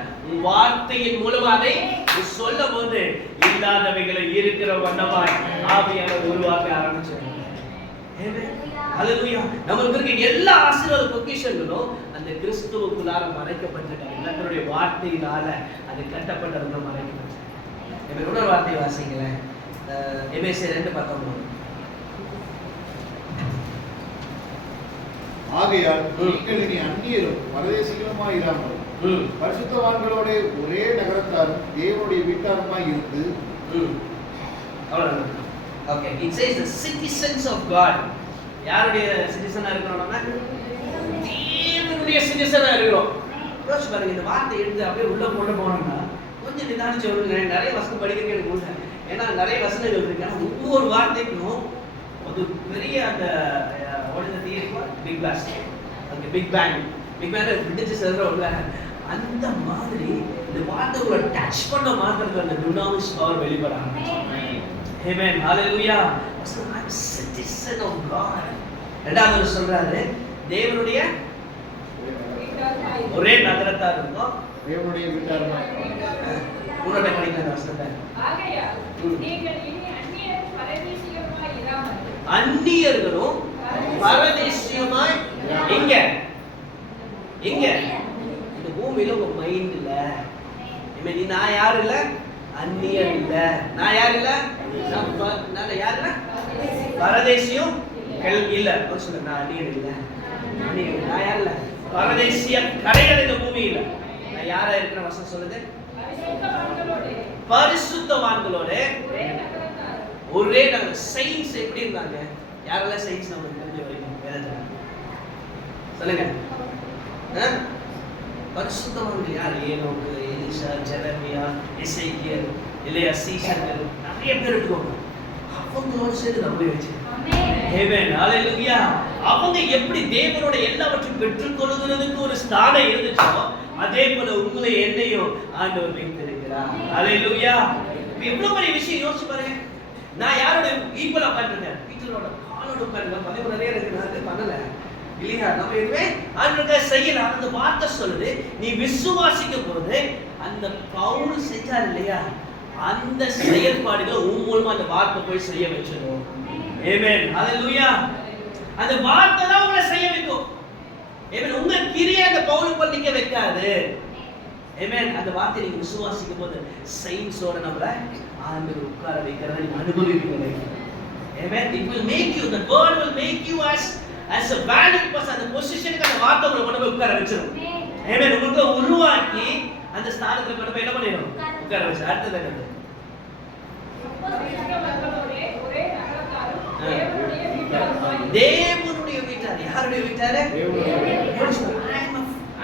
வார்த்தையின் மூலமா அதை சொல்லும்போது இல்லாதவைகளை இருக்கிற வண்ணமாய் ஆவியானவர் உருவாக்க ஆரம்பிச்சார். ஆமென். ஹalleluya. நமக்கு இருக்க எல்லா ஆசீர்வாத பொக்கிஷங்களும் அந்த கிறிஸ்துவுக்குள்ளார மறைக்கப்பட்டிருக்காங்க. கர்த்தருடைய வார்த்தையினால அது கட்டப்பட்டதுல மறைக்கப்பட்டிருக்கு. ஆமென். இன்னொரு வார்த்தை வாசிங்களேன். எபேசியர் 2:19. ஆகையால் நீங்கள் இனி அந்நியரும் பரதேசிகளுமாய் இராமல் பரிசுத்தவான்களோட ஒரே நகரத்தாரும் தேவனுடைய வீட்டாருமாய் இருந்து அவ்வளவுதான். Okay, it says the citizens of God. யாருடைய சிட்டிசனா இருக்கிறோம்? நம்ம தேவனுடைய சிட்டிசனா இருக்கிறோம். யோசிச்சு பாருங்க, இந்த வார்த்தை எடுத்து அப்படியே உள்ள போட்டு போனோம்னா கொஞ்சம் நிதானிச்சு வருங்க. நிறைய வசனம் படிக்கிறதுக்கு எனக்கு உள்ள, ஏன்னா நிறைய வசனங்கள் இருக்கு. ஆனால் ஒவ்வொரு வார்த்தைக்கும் ஒரு பெரிய அந்த பிக் பிளாஸ்ட், அந்த பிக் பேங் விடிச்சு செல்றோம்ல, அந்த மாதிரி இந்த வார்த்தைகளை டச் பண்ண மாத்திரத்துல அந்த டுனாமிஸ் பவர் வெளிப்பட ஆரம்பிச்சு. Amen. Hallelujah. So I'm a citizen of God. ரெண்டாவது சொல்றாரு, தேவனுடைய ஒரே நகரத்தார் இருக்கோம், தேவனுடைய வீட்டாருமாய். உன்னோட படிக்கிற வசனத்தை ஆகையால் நீங்கள் இனி அந்நியரும் பரதேசிகளுமாய் இராமல் அந்நியர்களும் பரதேசியமாய் எங்க எங்க இந்த பூமியில உங்க மைண்ட் இல்ல. நீ நான் யாரு இல்ல, அந்நியர் இல்ல. நான் யாரு இல்ல, நான் யாரு இல்ல, பரதேசியம் இல்ல. சொல்ல நான் அந்நியர் இல்ல, நான் யாரு இல்ல, பரதேசியம் கிடையாது இந்த பூமியில. நான் யாரா இருக்கிற வசனம் சொல்லுது? பரிசுத்தவான்களோட ஒரே நகரம். சயின்ஸ் எப்படி இருந்தாங்க? யாரெல்லாம் சயின்ஸ் நமக்கு தெரிஞ்ச வரைக்கும் வேதத்துல சொல்லுங்க. பரிசுத்தவான்கள் யார்? ஏனோக்கு, எலிசா, ஜெரமியா, எசேக்கியேல், இல்லையா, சீசர்கள், நிறைய பேர் இருக்குவாங்க. அவங்களோட சேர்த்து நம்மளே வச்சு ஆமென் ஹalleluya. அவங்க எப்படி தேவனோட எல்லாவற்றையும் பெற்றுக்கொள்கிறதுக்கு ஒரு ஸ்தானம் இருந்துச்சோ அதே போல உங்களை என்னையும் ஆண்டவர் வைத்திருக்கிறார். ஹalleluya. எவ்வளவு பெரிய விஷயம் யோசிச்சு பாருங்க. நான் யாரோட ஈக்குவலா உட்கார்ந்திருக்கேன்? பீட்டரோட காலோட உட்கார்ந்திருக்கேன். பல நிறைய இருக்கு, நான் பண்ணல இல்லையா? நம்ம எதுவுமே ஆண்டவருக்காக செய்யலாம். அந்த வார்த்தை சொல்லுது, நீ விசுவாசிக்கும் போது அந்த பவுல் செஞ்சார் இல்லையா, அந்த செயல்பாடுகளை உன் மூலமா அந்த வார்த்தை போய் செய்ய வச்சிடும். ஆமென் ஹalleluya. அந்த வார்த்தை தான் உங்களை செய்ய வைக்கும். ஆமென். உங்க கிரியை அந்த பவுல் போல நிக்க வைக்காது. ஆமென். அந்த வார்த்தையை நீங்க விசுவாசிக்கும் போது சயின்ஸோட நம்மள ஆண்டவர் உட்கார வைக்கிறத நீங்க அனுபவிப்பீங்க. ஆமென். It will make you, the word will make you as a valued person. அந்த பொசிஷனுக்கு அந்த வார்த்தை உங்களை கொண்டு போய் உட்கார வச்சிடும். ஆமென். உங்களுக்கு உருவாக்கி அந்த ஸ்தானத்துல கொண்டு போய் என்ன பண்ணிடும்? உட்கார வச்சு. அடுத்தது என்னது? தேவனுடைய வீட்டார். யாருடைய வீட்டார்?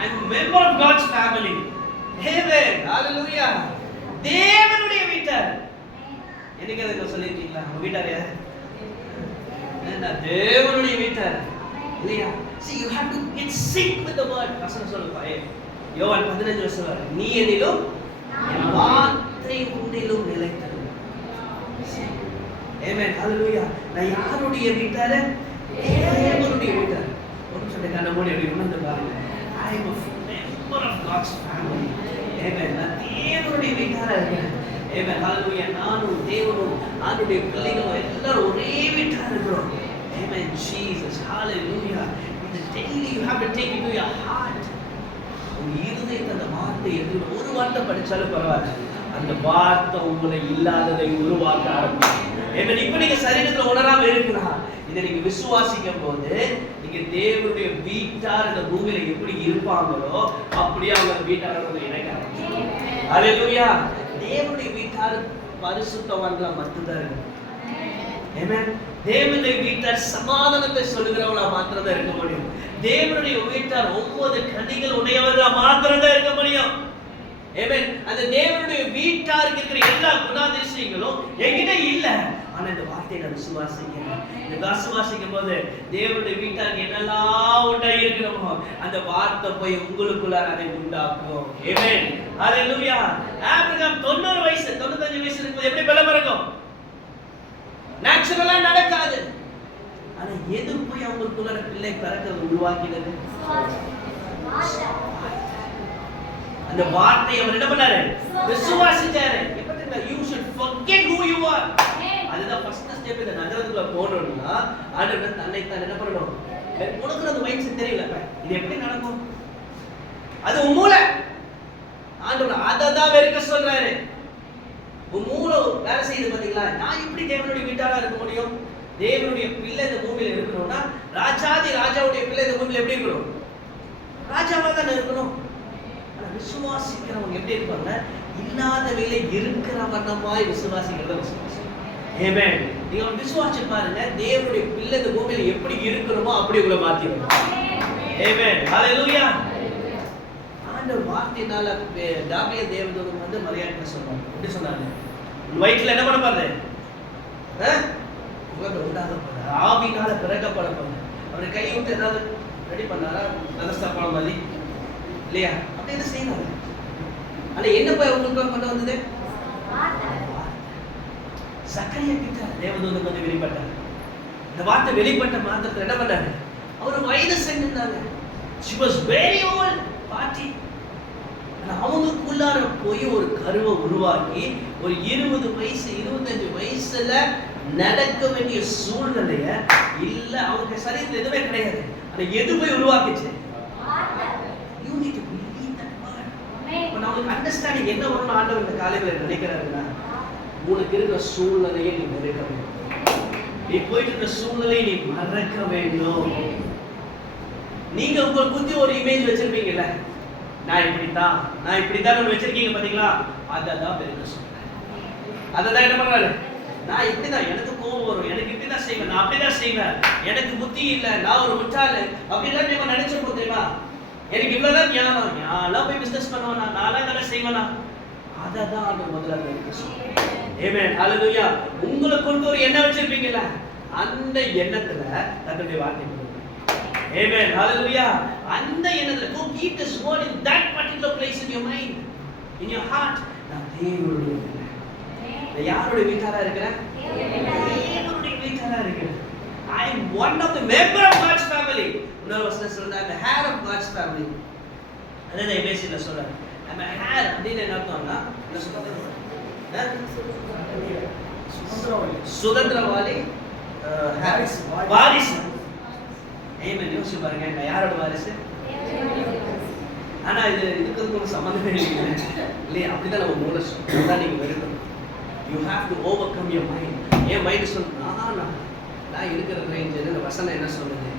I'm a member of God's family. Amen. Hallelujah. தேவனுடைய வீட்டார். எனக்கு அதை சொல்லிருக்கீங்களா? உங்க வீட்டார் யாரு? தேவனுடைய வீட்டார் இல்லையா? See, you have to get sync with the word. வசனம் சொல்லுப்பா. யோவான் 15 சொல்றாரு, நீ என்னிலும் என் வார்த்தை உன்னிலும் நிலைத்திரு. Amen. Hallelujah. நான் யாருடைய வீட்டார்? தேவனுடைய வீட்டார். ஒரு சொல்ல கண்ண மூடி அப்படி உணர்ந்து பாருங்க. I am a member of God's family. Amen. நான் தேவனுடைய வீட்டாரா இருக்கேன். Amen. Hallelujah. நானும் தேவனும் ஆண்டவருடைய பிள்ளைகளும் எல்லாரும் ஒரே வீட்டாரா இருக்கிறோம். Amen. Jesus. Hallelujah. இந்த daily you have to take it to your heart. உங்க இருதயத்துல அந்த வார்த்தை எடுத்து ஒரு வார்த்தை படிச்சாலும் பரவாயில்ல, அந்த வார்த்தை உங்களை இல்லாததை உருவாக்க ஆரம்பிக்கும். Amen. இப்ப நீங்க சரீரத்துல உணராம இருக்கலாம், இதை நீங்க விசுவாசிக்கும் போது நீங்க தேவனுடைய வீட்டார் இந்த பூமியில எப்படி இருப்பாங்களோ அப்படியே அவங்க வீட்டார இணைக்க ஆரம்பிக்கும். ஹalleluya. தேவனுடைய வீட்டார் பரிசுத்தவான்களா மட்டும்தான் இருக்கும். ஆமென். தேவனுடைய வீட்டார் சமாதானத்தை சொல்லுகிறவளா மாத்திரம் தான் இருக்க முடியும். தேவனுடைய வீட்டார் 9 கனிகள் உடையவர்களா மாத்திரம் தான் இருக்க முடியும். ஆமென். அந்த தேவனுடைய வீட்டாருக்கு இருக்கிற எல்லா குணாதிசயங்களும் என்கிட்ட இல்ல. ஆனா இந்த வார்த்தையை நான் விசுவாசிக்கிறேன். இந்த விசுவாசிக்கும் போது தேவனுடைய வீட்டாருக்கு என்னெல்லாம் உண்டாயிருக்கிறோமோ அந்த வார்த்தை போய் உங்களுக்குள்ள அதை உண்டாக்கும். ஆமென். ஹalleluya. ஆபிரகாம் 90 வயசு 95 வயசு இருக்கும்போது எப்படி பலம் இருக்கும்? நேச்சுரலா நடக்காது. ஆனா எது போய் அவங்களுக்குள்ள பிள்ளை பிறக்க உருவாக்கினது? அந்த வார்த்தையை அவர் என்ன பண்ணாரு? விசுவாசிச்சாரு. எப்ப தெரியுமா? You should forget who you are. அதுதான் ஃபர்ஸ்ட் ஸ்டெப். இந்த நகரத்துக்குள்ள போறோம்னா ஆண்டவர் தன்னை தான் என்ன பண்ணணும்? உனக்கு அந்த மைண்ட் செட் தெரியல. இது எப்படி நடக்கும்? அது உன் மூளை. ஆண்டவர் அதை தான் வெறுக்க சொல்றாரு. உன் மூளை வேலை செய்யுது பாத்தீங்களா? நான் எப்படி தேவனுடைய வீட்டாளா இருக்க முடியும்? தேவனுடைய பிள்ளை இந்த பூமியில இருக்கணும்னா ராஜாதி ராஜாவுடைய பிள்ளை இந்த பூமியில எப்படி இருக்கணும்? ராஜாவா தான் இருக்கணும். விசுவாசிக்கிறவங்க எப்படி இருப்பாங்க? இல்லாத வேலை இருக்கிற வண்ணமாய் விசுவாசிக்கிறத விசுவாசி. ஆமென். நீங்க விசுவாசி பாருங்க, தேவனுடைய பிள்ளை இந்த பூமியில எப்படி இருக்கணுமோ அப்படி உங்களை மாத்திடும். ஆமென். ஹalleluya. ஆண்டவர் வார்த்தையினால தாவிய தேவதூதன் வந்து மரியாதை சொன்னாங்க. எப்படி சொன்னாங்க? உன் வயிற்றுல என்ன பண்ண போறது? உலக உண்டாக போறது. ஆவினால பிறக்கப்பட போறது. அவரை கையை விட்டு ஏதாவது ரெடி பண்ணாரா? நதஸ்தா பழம் மாதிரி இல்லையா? அப்படி என்ன செய்யணும்? ஆனா என்ன போய் அவங்களுக்கு கொண்டு வந்தது? சக்கரையா கிட்ட தேவதூதன் வந்து வெளிப்பட்டார். இந்த வார்த்தை வெளிப்பட்ட மாத்திரத்தில் என்ன பண்ணாரு? அவர் வயது சென்றாங்க. She was very old party. அவங்களுக்குள்ளார போய் ஒரு கருவை உருவாக்கி ஒரு 20 வயசு 25 வயசுல நடக்க வேண்டிய சூழ்நிலைய இல்ல, அவங்க சரீரத்தில் எதுவுமே கிடையாது. ஆனா எது போய் உருவாக்கிச்சு? You need to believe that word. இப்ப நமக்கு அண்டர்ஸ்டாண்டிங் என்ன வரணும் ஆண்டவர் இந்த காலையில நினைக்கிறாருன்னா, உனக்கு இருக்கிற சூழ்நிலையை நீ மறக்க வேண்டும். நீ போயிட்டு இருக்க சூழ்நிலையை நீ மறக்க வேண்டும். நீங்க உங்களுக்கு புத்தி ஒரு இமேஜ் வச்சிருப்பீங்கல்ல, நான் இப்படித்தான் வச்சிருக்கீங்க பாத்தீங்களா? அதான் வெறுக்க சொல்றேன். அதான் என்ன பண்றாரு? நான் இப்படிதான், எனக்கு கோபம் வரும், எனக்கு இப்படிதான் செய்வேன், நான் அப்படிதான் செய்வேன், எனக்கு புத்தி இல்ல, நான் ஒரு முட்டாளு அப்படிதான் நீங்க நினைச்சிருப்போம் தெரியுமா? எனக்கு இவ்வளவுதான் ஞானம், நான் போய் பிசினஸ் பண்ணுவேனா, நான்லாம் இதெல்லாம் செய்வேனா? அதான் அந்த முதல்ல வெறுக்க சொல்றேன். ஆமென். ஹalleluya. உங்களை கொண்டு ஒரு எண்ணம் வச்சிருப்பீங்கல்ல, அந்த எண்ணத்துல தன்னுடைய வார்த்தை கொடுங்க. Amen. Hallelujah. அந்த எண்ணத்துல go keep this word in that particular place in your mind, in your heart. நான் தேவனுடைய வீட்டாரா இருக்கேன். யாருடைய வீட்டாரா இருக்கேன்? தேவனுடைய வீட்டாரா இருக்கேன். I am one of the member of God's family. இன்னொரு வசனம் சொல்றாங்க, I'm the head of God's family. அதான் எபேசியர்ல சொல்றாங்க. I'm a head அப்படின்னு என்ன அர்த்தம்னா, என்ன சொல்றாங்க? சுதந்திரவாளி, வாரிசு. ஏன் யோசிச்சு பாருங்க, நான் யாரோட வாரிசு? ஆனா இதுக்கு ஒரு சம்பந்தமே இல்லை இல்லையா? அப்படிதான் நம்ம மூளை சொல்றோம். நீங்க வெறுக்கணும். You have to overcome your mind. என் மைண்ட் சொல்லணும், நான் இருக்கிற ரேஞ்ச் இந்த வசனம் என்ன சொல்லுது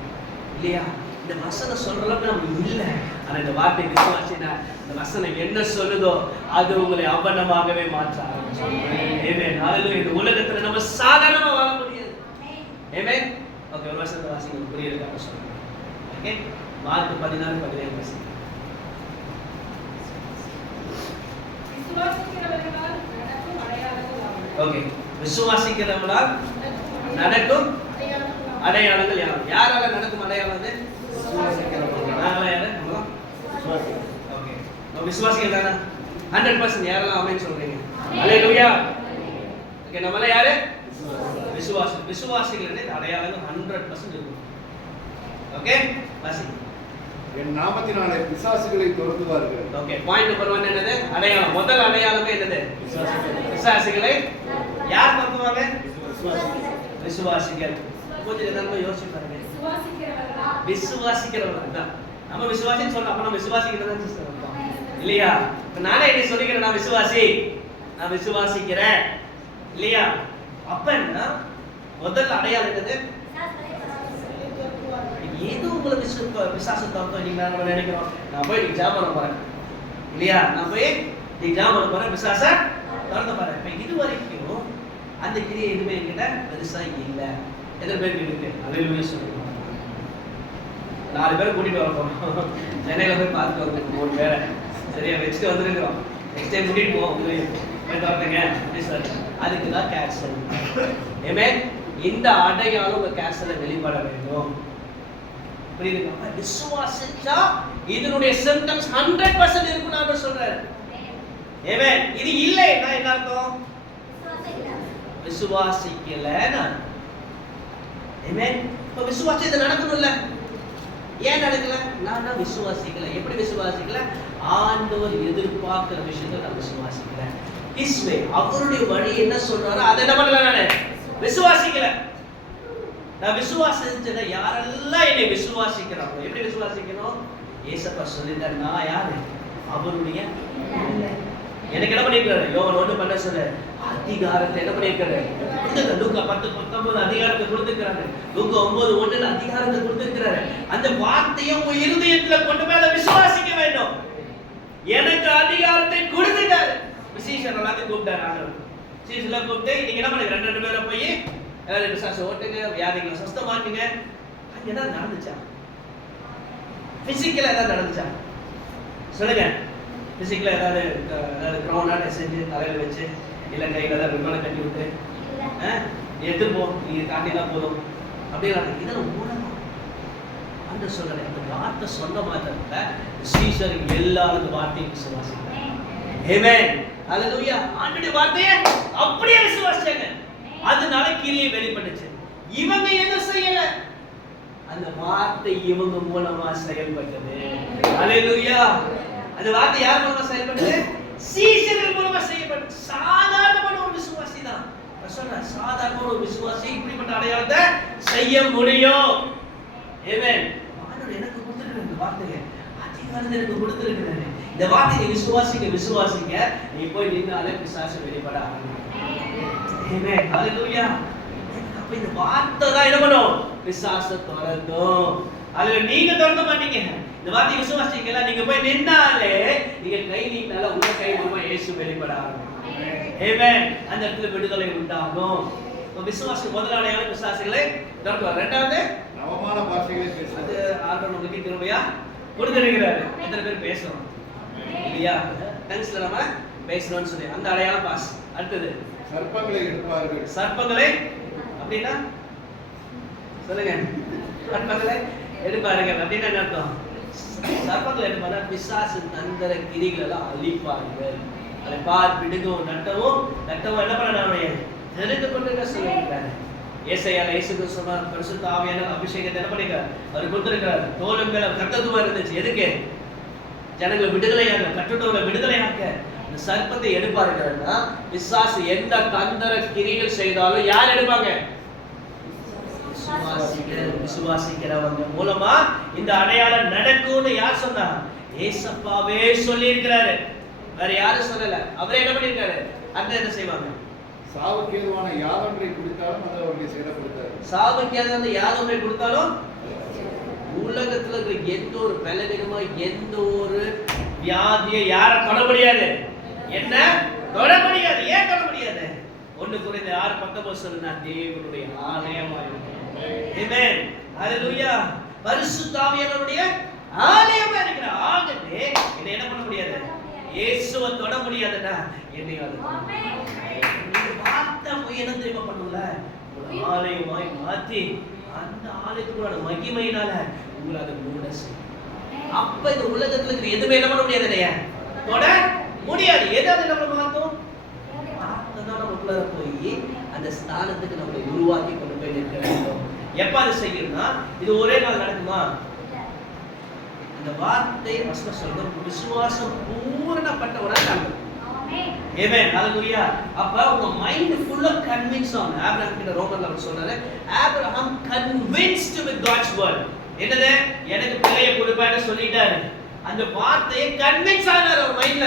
இல்லையா? இந்த வசனம் சொல்ற அளவுக்கு நம்ம இல்லை. ஆனா இந்த வார்த்தை விசுவாசினா இந்த வசனம் என்ன சொல்லுதோ அது உங்களை அவனமாகவே மாற்ற ஆரம்பிச்சு. இந்த உலகத்துல நம்ம சாதாரணமா வாழ முடியாது. ஆமென். ஓகே, ஒரு வசனத்தை வாசிங்க, புரியுதுக்காக சொல்றேன். ஓகே, மார்க் 16:17 வாசிங்க. ஓகே, விசுவாசிக்கிறவர்களால் நடக்கும் அடையாளங்கள் யாரால நடக்கும் அடையாளங்கள்? ஓகே, நம்ம விசுவாசிகள் தானே? 100% யாரெல்லாம் ஆமென் சொல்றீங்க? ஹalleluya. ஓகே, நம்மள யாரு? விசுவாசிகள் அடையாளங்கள் 100% இருக்கும். ஓகே, வாசிங்க. என் நாமத்தினாலே பிசாசுகளை துரத்துவார்கள். ஓகே, பாயிண்ட் நம்பர் 1 என்னது? அடையாளம். முதல் அடையாளமே என்னது? விசுவாசிகளை யார் துரத்துவாங்க? விசுவாசிகள். கொஞ்சம் இதெல்லாம் யோசிச்சு பாருங்க. விசுவாசிக்கிறவங்க தான். நம்ம விசுவாசின்னு சொல்றோம், அப்ப நம்ம விசுவாசிக்கிறதா சிஸ்டர் அர்த்தம் இல்லையா? இப்ப நானே என்ன சொல்லிக்கிறேன், நான் விசுவாசிக்கிறேன் இல்லையா? அப்ப என்ன முதல் அடையாளம் என்னது? ஏதோ உங்களுக்கு விசுவாச தத்துவம் நீங்க நம்ம நினைக்கிறோம், நான் போய் எக்ஸாம் பண்ண போறேன் இல்லையா? நான் போய் எக்ஸாம் பண்ண போறேன், விசுவாச தரத போறேன். இப்ப இது வரைக்கும் அந்த கிரியை எதுவுமே என்கிட்ட பெருசா இல்ல. எத்தனை பேருக்கு இருக்கு? அல்லேலூயா சொல்லுங்க. 4 பேரை கூட்டிட்டு வரப்போம். சென்னையில போய் பார்த்துட்டு வந்து 3 பேரை சரியா வச்சுட்டு வந்துருக்கிறோம். நெக்ஸ்ட் டைம் கூட்டிட்டு போவோம். போய் தரணுங்க அப்படி சொல்லுங்க. அதுக்கு தான் கேன்சல். ஆமென். இந்த அடையாளம் உங்க கேன்சல்ல வெளிப்பட வேண்டும். புரியுதுங்களா? விசுவாசிச்சா இதனுடைய சிம்டம்ஸ் 100% இருக்குன்னு அவர் சொல்றாரு. ஆமென். இது இல்லைன்னா என்ன அர்த்தம்? விசுவாசிக்கலன்னா. ஆமென். இப்ப விசுவாசம் இது நடக்கணும்ல. ஏன் நடக்கல? நான் விசுவாசிக்கல. எப்படி விசுவாசிக்கல? ஆண்டவர் எதிர்பார்க்கிற விஷயத்தை நான் விசுவாசிக்கல. ஹிஸ் வே, அவருடைய வழி என்ன சொல்றாரோ அதை என்ன பண்ணல? நான் விசுவாசிக்கல. நான் விசுவாசிச்சத யாரெல்லாம் என்னை விசுவாசிக்கிறாங்களோ, எப்படி விசுவாசிக்கணும்? ஏசப்பா சொல்லிட்டார், நான் யாரு? அவருடைய எனக்கு என்ன பண்ணிருக்காரு? யோவான் 1 பண்ண சொல்ற அதிகாரத்தை என்ன பண்ணிருக்காரு? லூக்கா 10:19 அதிகாரத்தை கொடுத்திருக்காரு. லூக்கா 9:1 அதிகாரத்தை கொடுத்திருக்காரு. அந்த வார்த்தையை உங்க இருதயத்துல கொண்டு போய் அதை விசுவாசிக்க வேண்டும். எனக்கு அதிகாரத்தை கொடுத்துட்டாரு. சீஷர் எல்லாத்தையும் கூப்பிட்டாரு ஆண்டவர். சீஷர்ல கூப்பிட்டு நீங்க என்ன பண்ணுங்க? 2 பேரை போய் எல்லாரும் விசுவாசம் ஓட்டுங்க, வியாதிகளை சுத்தமாக்குங்க. அங்க என்ன நடந்துச்சா? பிசிக்கலா ஏதாவது நடந்துச்சா? சொல்லுங்க. பிசிக்கலா ஏதாவது கிரௌண்டா செஞ்சு தலையில வச்சு இல்ல கையில ஏதாவது ரிப்பனை கட்டி விட்டு எடுத்துப்போ நீங்க காட்டினா போதும் அப்படிலாம் இதெல்லாம் மூலமா அந்த சொல்ற அந்த வார்த்தை சொன்ன மாத்திரத்துல சீஷர் எல்லாரும் வார்த்தையை விசுவாசிக்கிறாங்க. ஆமென். ஹalleluya. ஆண்டவருடைய வார்த்தையை அப்படியே விசுவாசிச்சாங்க. அதனால கிரியை வெளிப்பட்டுச்சு. இவங்க என்ன செய்யல? அந்த வார்த்தை இவங்க மூலமா செயல்பட்டது. ஹalleluya. அந்த வார்த்தை யார் மூலமா செயல்பட்டது? சீஷர்கள் மூலமா செயல்பட்டது. சாதாரணமான ஒரு விசுவாசி தான். சொன்ன சாதாரண ஒரு விசுவாசி இப்படிப்பட்ட அடையாளத்தை செய்ய முடியும். ஆமென். ஆண்டவர் எனக்கு கொடுத்திருக்கிற இந்த வார்த்தையை அதிகாரத்தை எனக்கு கொடுத்திருக்கிறாரு. இந்த வார்த்தையை விசுவாசிக்க நீ போய் நின்னாலே பிசாசு வெளிப்பட ஆரம்பிக்கும். ஆமென். ஹalleluya. அப்ப இந்த வார்த்தை தான் என்ன பண்ணும்? பிசாசு துரத்தும். அதுல நீங்க துரத்த மாட்டீங்க. இந்த வார்த்தையை விசுவாசிக்கல நீங்க போய் நின்னாலே நீங்க கை நீட்டால உங்க கை மூலமா இயேசு வெளிப்பட ஆரம்பிக்கும். ஆமென். அந்த இடத்துல விடுதலை உண்டாகும். விசுவாசி முதலாளியான விசுவாசிகளை துரத்துவார். இரண்டாவது நவமான பாஷைகளை பேசுவது. அது ஆண்டவர் உங்களுக்கு கிருபையா கொடுத்திருக்கிறாரு. எத்தனை பேர் பேசணும் இல்லையா? டங்ஸ்ல நம்ம பேசணும்னு சொல்லி அந்த அடையாளம் பாஸ். அடுத்தது சர்ப்பங்களை எடுப்பார்கள். சர்ப்பங்களை அப்படின்னா சொல்லுங்க. சர்ப்பங்களை எடுப்பார்கள் அப்படின்னா என்ன அர்த்தம்? சர்ப்பங்களை எடுப்பாங்க பிசாசு தந்திர கிரிகள் எல்லாம் அழிப்பார்கள். அதை பார் பிடுங்கவும் நட்டவும் என்ன பண்ண தெரிந்து கொண்டு சொல்லியிருக்காரு. ஏசாயால இயேசு கிறிஸ்து சொன்னார், பரிசுத்த ஆவியானவர் அபிஷேகத்தை என்ன பண்ணிருக்கார்? அவர் கொடுத்திருக்கிறார். தோலும் மேல கர்த்தத்துவம் இருந்துச்சு. எதுக்கு? ஜனங்களை விடுதலையாக கட்டுட்டவர்களை விடுதலையாக்க. இந்த சர்ப்பத்தை எடுப்பார்கள்னா பிசாசு எந்த தந்திர கிரிகள் செய்தாலும் யார் எடுப்பாங்க? விசுவாசிக்கிறவங்க மூலமா இந்த அடையாளம் நடக்கும்னு யார் சொன்னா? ஏசப்பாவே சொல்லி இருக்கிறாரு. வேற யாரும் சொல்லல. அவரே என்ன பண்ணிருக்காரு? அந்த என்ன செய்வாங்க? சாவுக்கேதுவான யாதொன்றை கொடுத்தாலும் அதை அவர்களுக்கு செயல்படுத்தாரு. சாவுக்கேதுவான யாதொன்றை கொடுத்தாலும் உலகத்துல இருக்கிற எந்த ஒரு பலவீனமா எந்த ஒரு வியாதியை யார தொட முடியாது. என்ன தொட முடியாது? ஏன் தொட முடியாது? 1 கொரிந்தியர் 6:19 சொல்லுனா தேவனுடைய ஆலயமா இருக்கிறோம். ஆமென். ஹalleluya. பரிசுத்த ஆவியானவருடைய ஆலயமா இருக்கிற. ஆகவே இதை என்ன பண்ண முடியாது? இயேசுவை தொட முடியாதுடா. என்னையும் அது இந்த வார்த்தை போய் என்ன தெரியுமா பண்ணும்ல? ஒரு ஆலயமாய் மாற்றி அந்த ஆலயத்தோட மகிமையினால உங்களை அதை மூட செய்யும். அப்ப இந்த உலகத்துல இருக்கிற எதுவுமே என்ன பண்ண முடியாது இல்லையா? தொட முடியாது. எதாவது நம்மளை மாற்றும்? வார்த்தை தான் நமக்குள்ள போய் அந்த ஸ்தானத்துக்கு நம்மளை உருவாக்கி கொண்டு போய் நிற்க வேண்டும். எப்ப அது செய்யணும்னா இது ஒரே நாள் நடக்குமா? அந்த வார்த்தை வசனம் சொல்றோம் விசுவாசம் பூரணப்பட்டவரா நடக்கும். ஆமென். ஹalleluya. அப்ப உங்க மைண்ட் ஃபுல்லா கன்வின்ஸ் ஆகும். ஆபிரகாம் கிட்ட ரோமர்ல அவர் சொல்றாரு, Abraham convinced with God's word. என்னது? எனக்கு பிள்ளையை கொடுப்பான்னு சொல்லிட்டாரு. அந்த வார்த்தையை கன்வின்ஸ் ஆனார் அவர் மைண்ட்ல.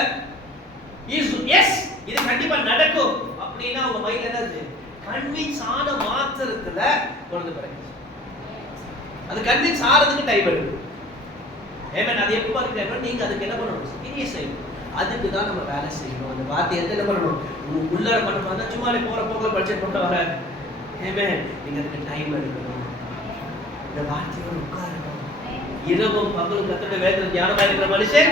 எஸ் இது கண்டிப்பா நடக்கும் அப்படினா உங்க மைண்ட்ல என்னது? கன்வின்ஸ் ஆன மாத்திரத்துல குழந்தை பிறகு. அது கன்வின்ஸ் ஆறதுக்கு டைம் எடுக்கும். ஆமென். அது எப்ப பாருங்க நீங்க அதுக்கு என்ன பண்ணணும்? சீரியஸ் ஆயிடும். அதுக்கு தான் நம்ம வேலை செய்யணும். அந்த வார்த்தை என்ன பண்ணணும்? உள்ளார பண்ண சும்மா போற போக்கில் படிச்சு போட்ட வர நீங்க அதுக்கு டைம் எடுக்கணும். இந்த வார்த்தையோட உட்காரணும். இரவும் பகலும் கர்த்தருடைய வேதத்தில் தியானமா இருக்கிற மனுஷன்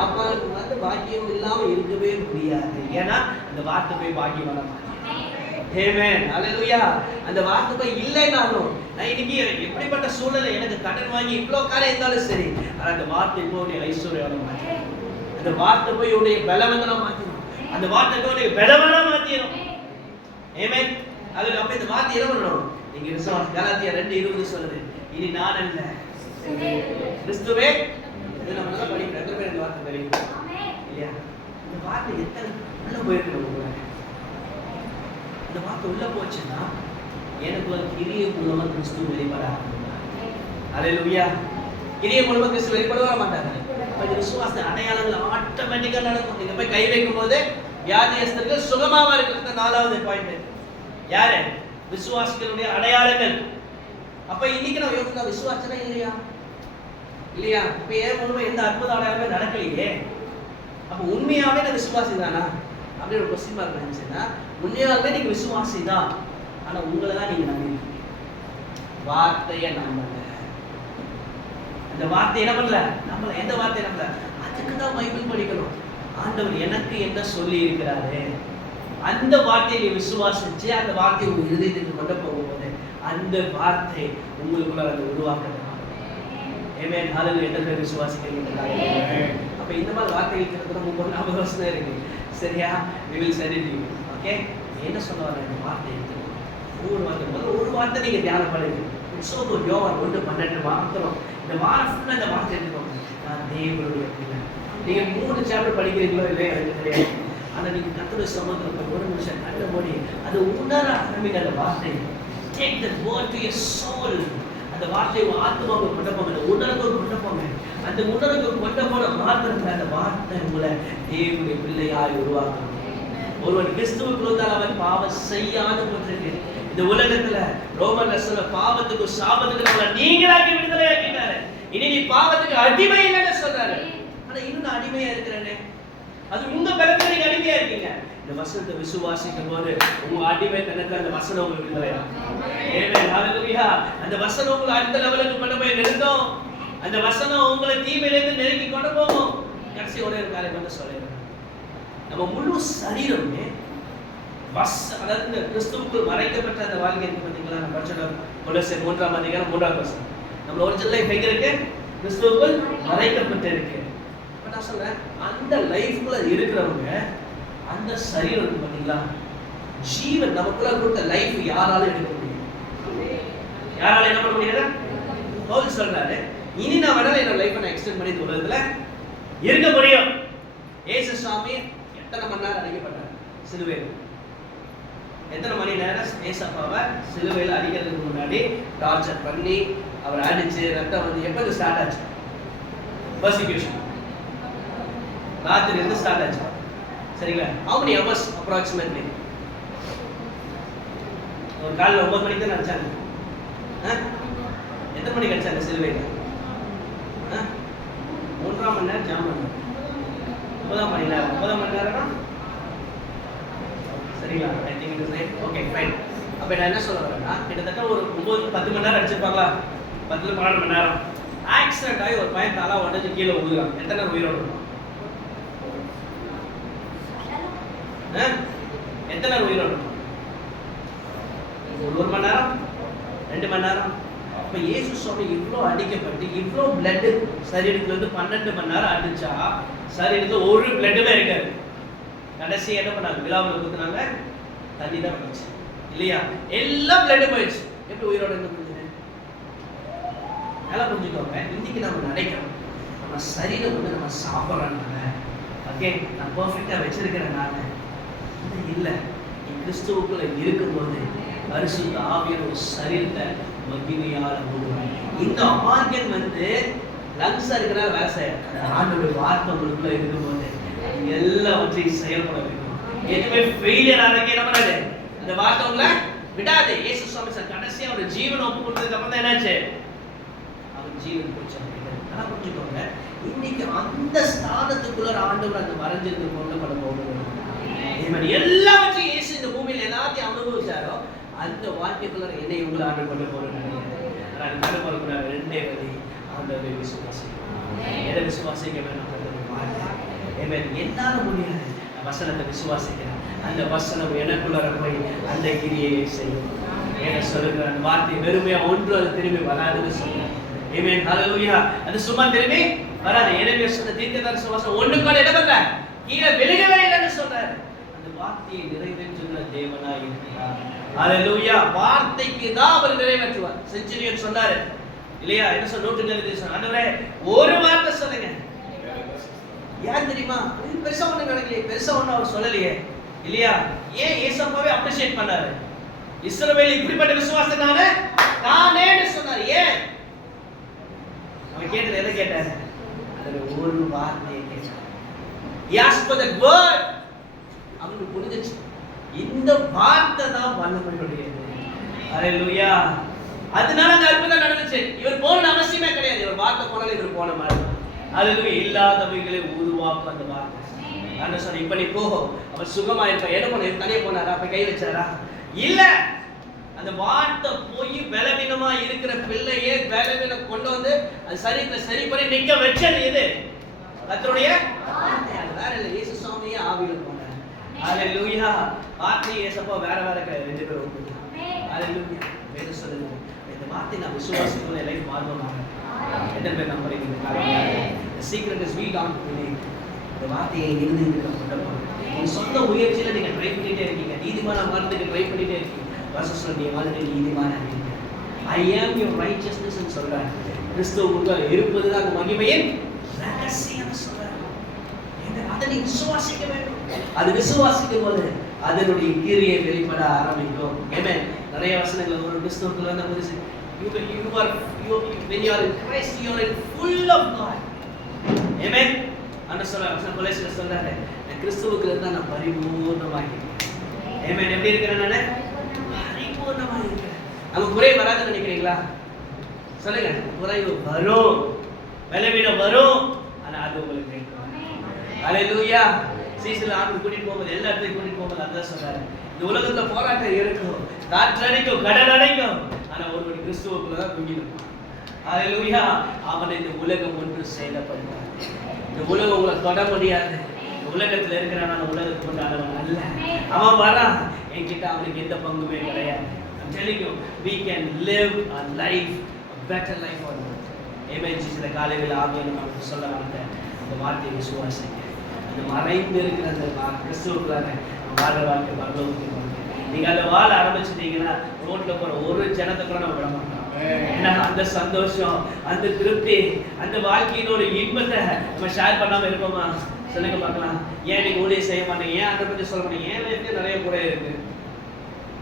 அவனுக்கு வந்து பாக்கியம் இல்லாம இருக்கவே முடியாது. ஏன்னா அந்த வார்த்தை போய் பாக்கியம் வர ஆமென் ஹல்லேலூயா. அந்த வார்த்தை போய் இல்லைனாலும் நான் இன்னைக்கு எப்படிப்பட்ட சூழ்நிலை எனக்கு கடன் வாங்கி இவ்வளவு காலம் இருந்தாலும் சரி, ஆனா அந்த வார்த்தை போய் ஐஸ்வர்யம் மாற்றணும். அந்த வார்த்தை போய் உடைய பலவந்தனா மாற்றணும். அந்த வார்த்தை போய் பலவந்தனா மாற்றணும். ஆமென். அது அப்ப இந்த வார்த்தை என்ன பண்ணணும்? நீங்க விசுவாசி கலாத்தியர் 2:20 சொல்லுது, இனி நான் அல்ல கிறிஸ்துவே. இது நம்ம நல்லா படிக்கிறோம். எத்தனை பேர் இந்த வார்த்தை தெரியும் இல்லையா? இந்த வார்த்தை எத்தனை உள்ள போயிருக்கு. இந்த வார்த்தை உள்ள போச்சுன்னா எனக்கு ஒரு கிரிய மூலமா கிறிஸ்து வெளிப்பட ஆரம்பிப்பார். ஹல்லேலூயா. கிரிய மூலமா கிறிஸ்து வெளிப்படவே மாட்டாங்க. அந்த விசுவாச அடையாளங்கள் ஆட்டோமேட்டிக்கா நடக்கும். நீங்க போய் கை வைக்கும் போது வியாதியஸ்தர்கள் சுகமாவா இருக்கிறது 4வது பாயிண்ட். யாரு? விசுவாசிகளுடைய அடையாளங்கள். அப்ப இன்னைக்கு நம்ம யோசிச்சா விசுவாசனா இல்லையா? இல்லையா? இப்ப ஏன் மூலமா எந்த அற்புத அடையாளமே நடக்கலையே? அப்ப உண்மையாவே நான் விசுவாசி தானா அப்படின்னு ஒரு கொஸ்டின் மார்க் இருந்துச்சுன்னா, உண்மையாவே நீங்க விசுவாசி தான், ஆனா உங்களை தான் நீங்க நம்பி வார்த்தையை நம்பல. அந்த வார்த்தை என்ன பண்ணல? நம்மள எந்த வார்த்தை நம்பல? அதுக்கு தான் பைபிள் படிக்கணும். ஆண்டவர் எனக்கு என்ன சொல்லி இருக்கிறாரு, அந்த வார்த்தையை நீ விசுவாசிச்சு அந்த வார்த்தையை உங்க இருதயத்துக்கு கொண்டு போகும்போது அந்த வார்த்தை உங்களுக்குள்ள அதை உருவாக்குறது. ஆமென் ஹல்லேலூயா. எத்தனை பேர் விசுவாசிக்கிறீங்க? அப்ப இந்த மாதிரி வார்த்தைகள் கிட்டத்தட்ட 30-40 வருஷம் இருக்கு. சரியா? we will send it to you. Okay? என்ன சொல்ல வர இந்த வார்த்தை ஒரு வார்த்தை நீங்க தியானம் பண்ணுங்க. It's so good. யோவான் 1:12 மாத்திரம் இந்த வாரம் ஃபுல்லா இந்த வார்த்தை எடுத்துக்கோங்க. நான் தேவனுடைய பிள்ளை. நீங்க 3 சாப்டர் படிக்கிறீங்களோ இல்லையோ எனக்கு தெரியாது. ஆனா நீங்க கர்த்தருடைய சமூகத்துல ஒரு நிமிஷம் கண்ண மூடி அது உணர ஆரம்பிங்க. அந்த வார்த்தை take the word to your soul. அந்த வார்த்தையை ஆத்மாவுக்கு கொண்டு போங்க. அந்த உணர்வுக்கு கொண்டு போங்க. அந்த உணர்வுக்கு கொண்டு போன மாத்திரத்தில் அந்த வார்த்தை உங்களை தேவனுடைய பிள்ளையாய் உருவாக்கும். ஒருவன் கிறிஸ்துவுக்குள் வந்தால் அவன் பாவம் செய்யாத போட்டிருக்கு. இந்த உலகத்துல ரோமர்ல சொல்ல பாவத்துக்கு சாபத்துக்கு நம்மளை நீங்களாக்கி விடுதலை ஆக்கிட்டாரு. இனி நீ பாவத்துக்கு அடிமை இல்லைன்னு சொல்றாரு. ஆனா இன்னும் நான் அடிமையா இருக்கிறேனே. அது உங்க பலத்துல நீங்க அடிமையா இருக்கீங்க. இந்த வசனத்தை விசுவாசிக்கும் போது உங்க அடிமைத்தனத்துல அந்த வசனம் உங்களுக்கு விடுதலையாகும். ஆமென் ஹல்லேலூயா. அந்த வசனம் உங்களை அடுத்த லெவலுக்கு கொண்டு போய் நிறுத்தும். அந்த வசனம் உங்களை தீமையிலிருந்து நெருக்கி கொண்டு போகும். கடைசி ஒரே ஒரு காரியம் வந்து சொல்றேன். நம்ம முழு சரீரமே அதாவது இந்த கிறிஸ்துவுக்குள் மறைக்கப்பட்ட அந்த வாழ்க்கை இருக்கு பார்த்தீங்களா? நம்ம படிச்சோம் கொலோசியர் 3:3 நம்ம ஒரிஜினல் லைஃப் எங்க இருக்கு? கிறிஸ்துவுக்குள் மறைக்கப்பட்டு இருக்கு. இப்ப நான் சொல்றேன், அந்த லைஃப்குள்ள இருக்கிறவங்க அந்த சரீரம் இருக்கு பார்த்தீங்களா? ஜீவன் நமக்குள்ள கொடுத்த லைஃப் யாராலும் எடுக்க முடியும். யாரால என்ன பண்ண முடியாது? பவுல் சொல்றாரு, இனி நான் வேணாலும் என்னோட லைஃபை நான் எக்ஸ்டெண்ட் பண்ணி உலகத்துல இருக்க முடியும். இயேசு சாமி எத்தனை மணி நேரம் அடிக்கப்பட்டார் சிலுவையில்? எத்தனை மணி நேரம் ஏசப்பாவை சிலுவையில் அடிக்கிறதுக்கு முன்னாடி டார்ச்சர் பண்ணி அவர் அடிச்சு ரத்தம் வந்து எப்போ ஸ்டார்ட் ஆச்சு? பர்சிக்யூஷன் ராத்திரி இருந்து ஸ்டார்ட் ஆச்சு. சரிங்களா? how many hours approximately? ஒரு காலையில் 9 மணிக்கு தான் அடிச்சாங்க. எத்தனை மணிக்கு அடிச்சாங்க சிலுவையில்? 3 மணி நேரம் ஜாம் பண்ணாங்க. 9 மணி நேரம். 9 மணி நேரம்னா சரிங்களா? I think it is right. Okay fine. அப்போ நான் என்ன சொல்ல வரேன்னா, கிட்டத்தட்ட ஒரு 9-10 மணி நேரம் அடிச்சிருப்பாங்களா? 10-12 மணி நேரம். ஆக்சிடென்ட் ஆகி ஒரு பையன் தலா உடஞ்சி கீழே விழுகிறான். எத்தனை உயிரோடு இருக்கும்? எத்தனை உயிரோடு இருக்கும்? 1 மணி நேரம், 2 மணி நேரம். அப்ப இயேசு சுவாமி இவ்வளோ அடிக்கப்பட்டு இவ்வளோ பிளட் சரீரத்துல இருந்து 12 மணி நேரம் அடிச்சா சரீரத்துல ஒரு பிளட்டுமே இருக்காது. கடைசி என்ன பண்ணாங்க? விழாவில் ஊத்துனாங்க, தண்ணி தான் வந்துச்சு இல்லையா? எல்லாம் பிளட் போயிடுச்சு. எப்படி உயிரோட இருந்து முடிஞ்சது? நல்லா புரிஞ்சுக்கோங்க. இன்னைக்கு நம்ம நினைக்கிறோம் நம்ம சரீரம் வந்து நம்ம சாப்பிட்றதுனால, ஓகே நான் பர்ஃபெக்டா வச்சிருக்கிறேனால இல்லை. கிறிஸ்துவுக்குள்ள இருக்கும்போது பரிசுத்த ஆவியான ஒரு சரீரத்தை மகிமையால மூடுவாங்க. இந்த ஆர்கன் வந்து லங்ஸா இருக்கிறனால வேலை செய்யாது. ஆண்டோட வார்த்தை உங்களுக்குள்ள இருக்கும்போது எல்லாவற்றையும் செயல்பட வைக்கும். எதுவுமே ஃபெயிலியர் ஆனதுக்கு என்ன பண்ணாது? இந்த வார்த்தை உங்களை விடாது. இயேசு சுவாமி கடைசியா அவருடைய ஜீவனை ஒப்பு கொடுத்ததுக்கு அப்புறம் தான் என்னாச்சு? அவர் ஜீவன் போச்சு. ஆனா புரிஞ்சுக்கோங்க, இன்னைக்கு அந்த ஸ்தானத்துக்குள்ள ஆண்டவர் அந்த மறைஞ்சிருந்து கொண்டு பண்ண போகிறது. எல்லாவற்றையும் இயேசு இந்த பூமியில் எல்லாத்தையும் அனுபவிச்சாரோ அந்த வாக்கியக்குள்ள என்னை உங்களை ஆண்டவர் பண்ண போறேன். ரெண்டே வழி, ஆண்டவரை விசுவாசிக்கணும். எதை விசுவாசிக்க வேணும்? என்னால முடியாது, வசனத்தை விசுவாசிக்கிறேன். அந்த வசனம் எனக்குள்ள போய் அந்த கிரியை செய்யும். என்ன சொல்லுங்க, அந்த வார்த்தை வெறுமையா ஒன்று அது திரும்பி வராதுன்னு சொல்றேன். ஆமென், ஹல்லேலூயா. அது சும்மா திரும்பி வராது. எனவே சொன்ன தீர்க்கதரிசி வசனம் ஒண்ணுக்கு என்ன பண்ற, கீழே விழுகவே இல்லைன்னு சொல்றாரு. அந்த வார்த்தையை நிறைவேற்றுகிற தேவனாய் இருக்கிறார். ஹல்லேலூயா. வார்த்தைக்கு தான் அவர் நிறைவேற்றுவார். செஞ்சுரியன் சொன்னாரு இல்லையா? என்ன சொல்ல, 150 சொன்ன ஆண்டவரே ஒரு வார்த்தை சொல்லுங்க. யார் தெரியுமா? பெருசா ஒண்ணு நடக்கலையே, பெருசா ஒண்ணு அவர் சொல்லலையே இல்லையா? ஏன் ஏசப்பாவே அப்ரிஷியேட் பண்ணாரு? இஸ்ரவேல் இப்படிப்பட்ட விசுவாசத்தானே தானேன்னு சொன்னார். ஏன் அவன் கேட்டது எதை கேட்டாரு? அதுல ஒரு வார்த்தையை கேட்டார். He asked for that word. அவனுக்கு புரிஞ்சிச்சு, இந்த வார்த்தை தான் வல்லமையுடையது. ஹல்லேலூயா. அதனால அந்த அற்புதம் நடந்துச்சு. இவர் போன அவசியமே கிடையாது. இவர் வார்த்தை போனாலும் இவர் போன மாதிரி. ஹல்லேலூயா. இல்லாதவைகளை உருவாக்கும் அந்த வார்த்தை. நான் சொன்னேன், இப்ப நீ போ, அவர் சுகமா இருப்ப. என்ன பண்ண, தனியே போனாரா? அப்ப கை வச்சாரா? இல்ல. அந்த வார்த்தை போய் பலவீனமா இருக்கிற பிள்ளையே பலவீனம் கொண்டு வந்து அது சரி பண்ணி நிக்க வச்சது எது? கர்த்தருடைய வார்த்தை. அது வேற இல்ல. இயேசு சுவாமியே ஆவியில போனார். ஹல்லேலூயா. வார்த்தை இயேசப்பா வேற ரெண்டு பேரும் ஒன்று. ஹல்லேலூயா. வேதம் சொல்லுது, இந்த வார்த்தை நான் விசுவாசிக்கணும், லைஃப் மாறுமாங்க. எத்தனை பேர் நம்புறீங்க? The secret is we don't believe. இந்த வார்த்தையை இருந்துட்டு கொண்டு போகணும். உங்க சொந்த முயற்சியில நீங்க ட்ரை பண்ணிட்டே இருக்கீங்க. நீதிமானா மாறதுக்கு ட்ரை பண்ணிட்டே இருக்கீங்க. வசனம் நீ வாழ்ந்து நீதிமானா இருக்கீங்க. I am your righteousness ன்னு சொல்றாரு. கிறிஸ்து உங்களுக்குள்ள இருப்பதுதான் அந்த மகிமையின் ரகசியம் சொல்றாரு. அதை நீ விசுவாசிக்க வேண்டும். அது விசுவாசிக்கும் போது அதனுடைய கிரியை வெளிப்பட ஆரம்பிக்கும். ஆமென். நிறைய வசனங்கள் ஒரு கிறிஸ்துவுக்குள்ள வந்த போது when you are in Christ, you are full of God. Amen. அந்த சொல்றாரு, கொலோசியர் சொல்றாரு, கிறிஸ்துவுக்குள்ள இருந்தா நான் பரிபூர்ணமாகி இருக்கேன். ஆமென். எப்படி இருக்கேன்? நான் பரிபூர்ணமாகி இருக்கேன். நமக்கு குறை வராதுன்னு நினைக்கிறீங்களா? சொல்லுங்க. குறைவு வரும், பலவீனம் வரும், ஆனா அது உங்களுக்கு வேண்டும். ஹல்லேலூயா. சீசன்ல ஆண்டு கூட்டிட்டு போகும்போது எல்லா இடத்துலையும் கூட்டிட்டு போகும்போது அதான் சொல்றாரு, இந்த உலகத்துல போராட்டம் இருக்கும், காற்றடிக்கும், கடல் அடைக்கும், ஆனா ஒருவன் கிறிஸ்துவுக்குள்ள தான் தூங்கிட்டு. ஹல்லேலூயா. அவனை இந்த உலகம் ஒன்று செயல்படுத்தாது. இந்த உலகம் உங்களை தொட முடியாது. இந்த உலகத்துல இருக்கிறான், அந்த உலகத்துக்கு கொண்டாடுவன் அல்ல. அவன் வரான், என்கிட்ட அவனுக்கு எந்த பங்குமே கிடையாது. I'm telling you, we can live a life, a better life on earth. Amen. சில காலையில் ஆவியானவர் நமக்கு சொல்ல வந்த அந்த வார்த்தையை விசுவாசிங்க. அந்த மறைந்து இருக்கிற அந்த கிறிஸ்துவுக்குள்ளாக வாழ்ற வாழ்க்கை பரலோகத்துக்கு வந்து நீங்க அதை வாழ ஆரம்பிச்சிட்டீங்கன்னா ரோட்ல போற ஒரு ஜனத்தை கூட நம்ம விட மாட்டோம். ஏன்னா அந்த சந்தோஷம், அந்த திருப்தி, அந்த வாழ்க்கையினோட இன்பத்தை நம்ம ஷேர் பண்ணாம இருப்போமா? சொல்லுங்க பார்க்கலாம். ஏன் நீங்க ஊழியம் செய்ய மாட்டீங்க? ஏன் அதை பத்தி சொல்ல மாட்டீங்க? என் லைஃப்லயே நிறைய குறை இருக்கு.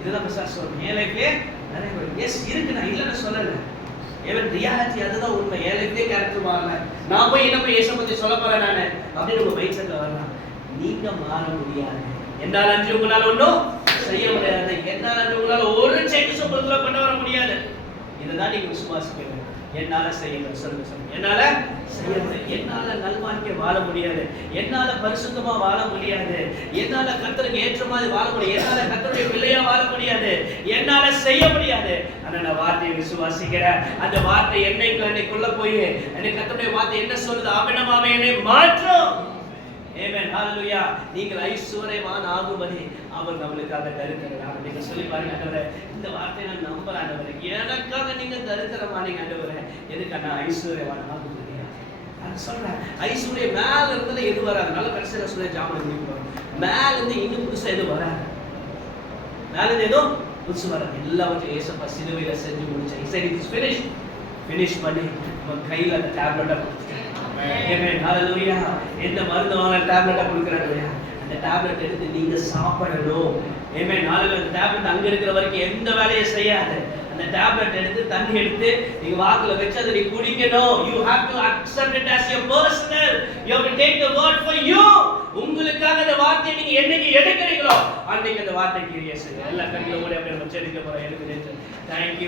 இதுதான் பிசாசு சொல்றேன். என் லைஃப்லயே நிறைய குறை இருக்கு. நான் இல்லைன்னு சொல்லல. ஏன் ரியாலிட்டி அதுதான் உண்மை. என் லைஃப்லயே கேரக்டர் மாறல. நான் போய் என்ன போய் இயேசு பத்தி சொல்ல போறேன் நானு அப்படின்னு உங்க மைண்ட் செட்ல வரலாம். நீங்க மாற முடியாது. என்னால அஞ்சு உங்களால ஒன்றும் செய்ய முடியாது. என்னால அஞ்சு உங்களால ஒரு சேஞ்சஸ் உங்களுக்குள்ள பண்ண வர முடியாது. இதுதான் நீங்க விசுவாசிக்கணும். என்னால செய்ய சொல்லுங்க. என்னால செய்ய முடியாது. என்னால நல்வாழ்க்கை வாழ முடியாது. என்னால பரிசுத்தமா வாழ முடியாது. என்னால கர்த்தருக்கு ஏற்ற மாதிரி வாழ முடியாது. என்னால கர்த்தருடைய பிள்ளையா வாழ முடியாது. என்னால செய்ய முடியாது. ஆனா நான் வார்த்தையை விசுவாசிக்கிறேன். அந்த வார்த்தை என்னைக்குள்ள போய் என்னை கர்த்தருடைய வார்த்தை என்ன சொல்லுது? அவனமாவே என்னை மாற்றும். ஆமென். ஹல்லேலூயா. நீங்கள் ஐஸ்வர்யவான் ஆகும்படி அவர் நம்மளுக்காக தருகிறார். நீங்க சொல்லி பாருங்க, ஆண்டவரே இந்த வார்த்தையை நான் நம்புறேன். ஆண்டவரே எனக்காக நீங்க தருகிறமானீங்க. ஆண்டவரே எதுக்கு நான் ஐஸ்வர்யவான் ஆகும்படி நான் சொல்றேன். ஐஸ்வர்யம் மேல இருந்ததுல எது வராது. நல்ல கடைசியில சொல்ல ஜாமன் முடிப்போம். மேல இருந்து இன்னும் புதுசா எது வராது. மேல இருந்து ஏதோ புதுசு வராது. எல்லாவற்றையும் இயேசுப்பா சிலுவையில செஞ்சு முடிச்சார். He said it is finished. Finish பண்ணி நம்ம கையில அந்த டேப்லெட்டை கொடுத்துட்டார். ஆமென். ஹல்லேலூயா. எந்த மருந்து வாங்க டேப்லெட்டை கொடுக்குறாங்க. அந்த டேப்லெட் எடுத்து நீங்க சாப்பிடணும். ஆமென். ஹல்லேலூயா. அந்த டேப்லெட் அங்க இருக்கிற வரைக்கும் எந்த வேலையும் செய்யாது. அந்த டேப்லெட் எடுத்து தண்ணி எடுத்து நீங்க வாக்குல வச்சு அதை நீ குடிக்கணும். You have to accept it as your personal. You have to take the word for you. உங்களுக்காக அந்த வார்த்தையை நீங்க என்னைக்கு எடுக்கிறீங்களோ அன்னைக்கு அந்த வார்த்தைக்கு கிரியை செய்யும். எல்லா கண்ணில ஓடி அப்படியே நம்ம செடிக்க போறோம். எனக்கு thank you.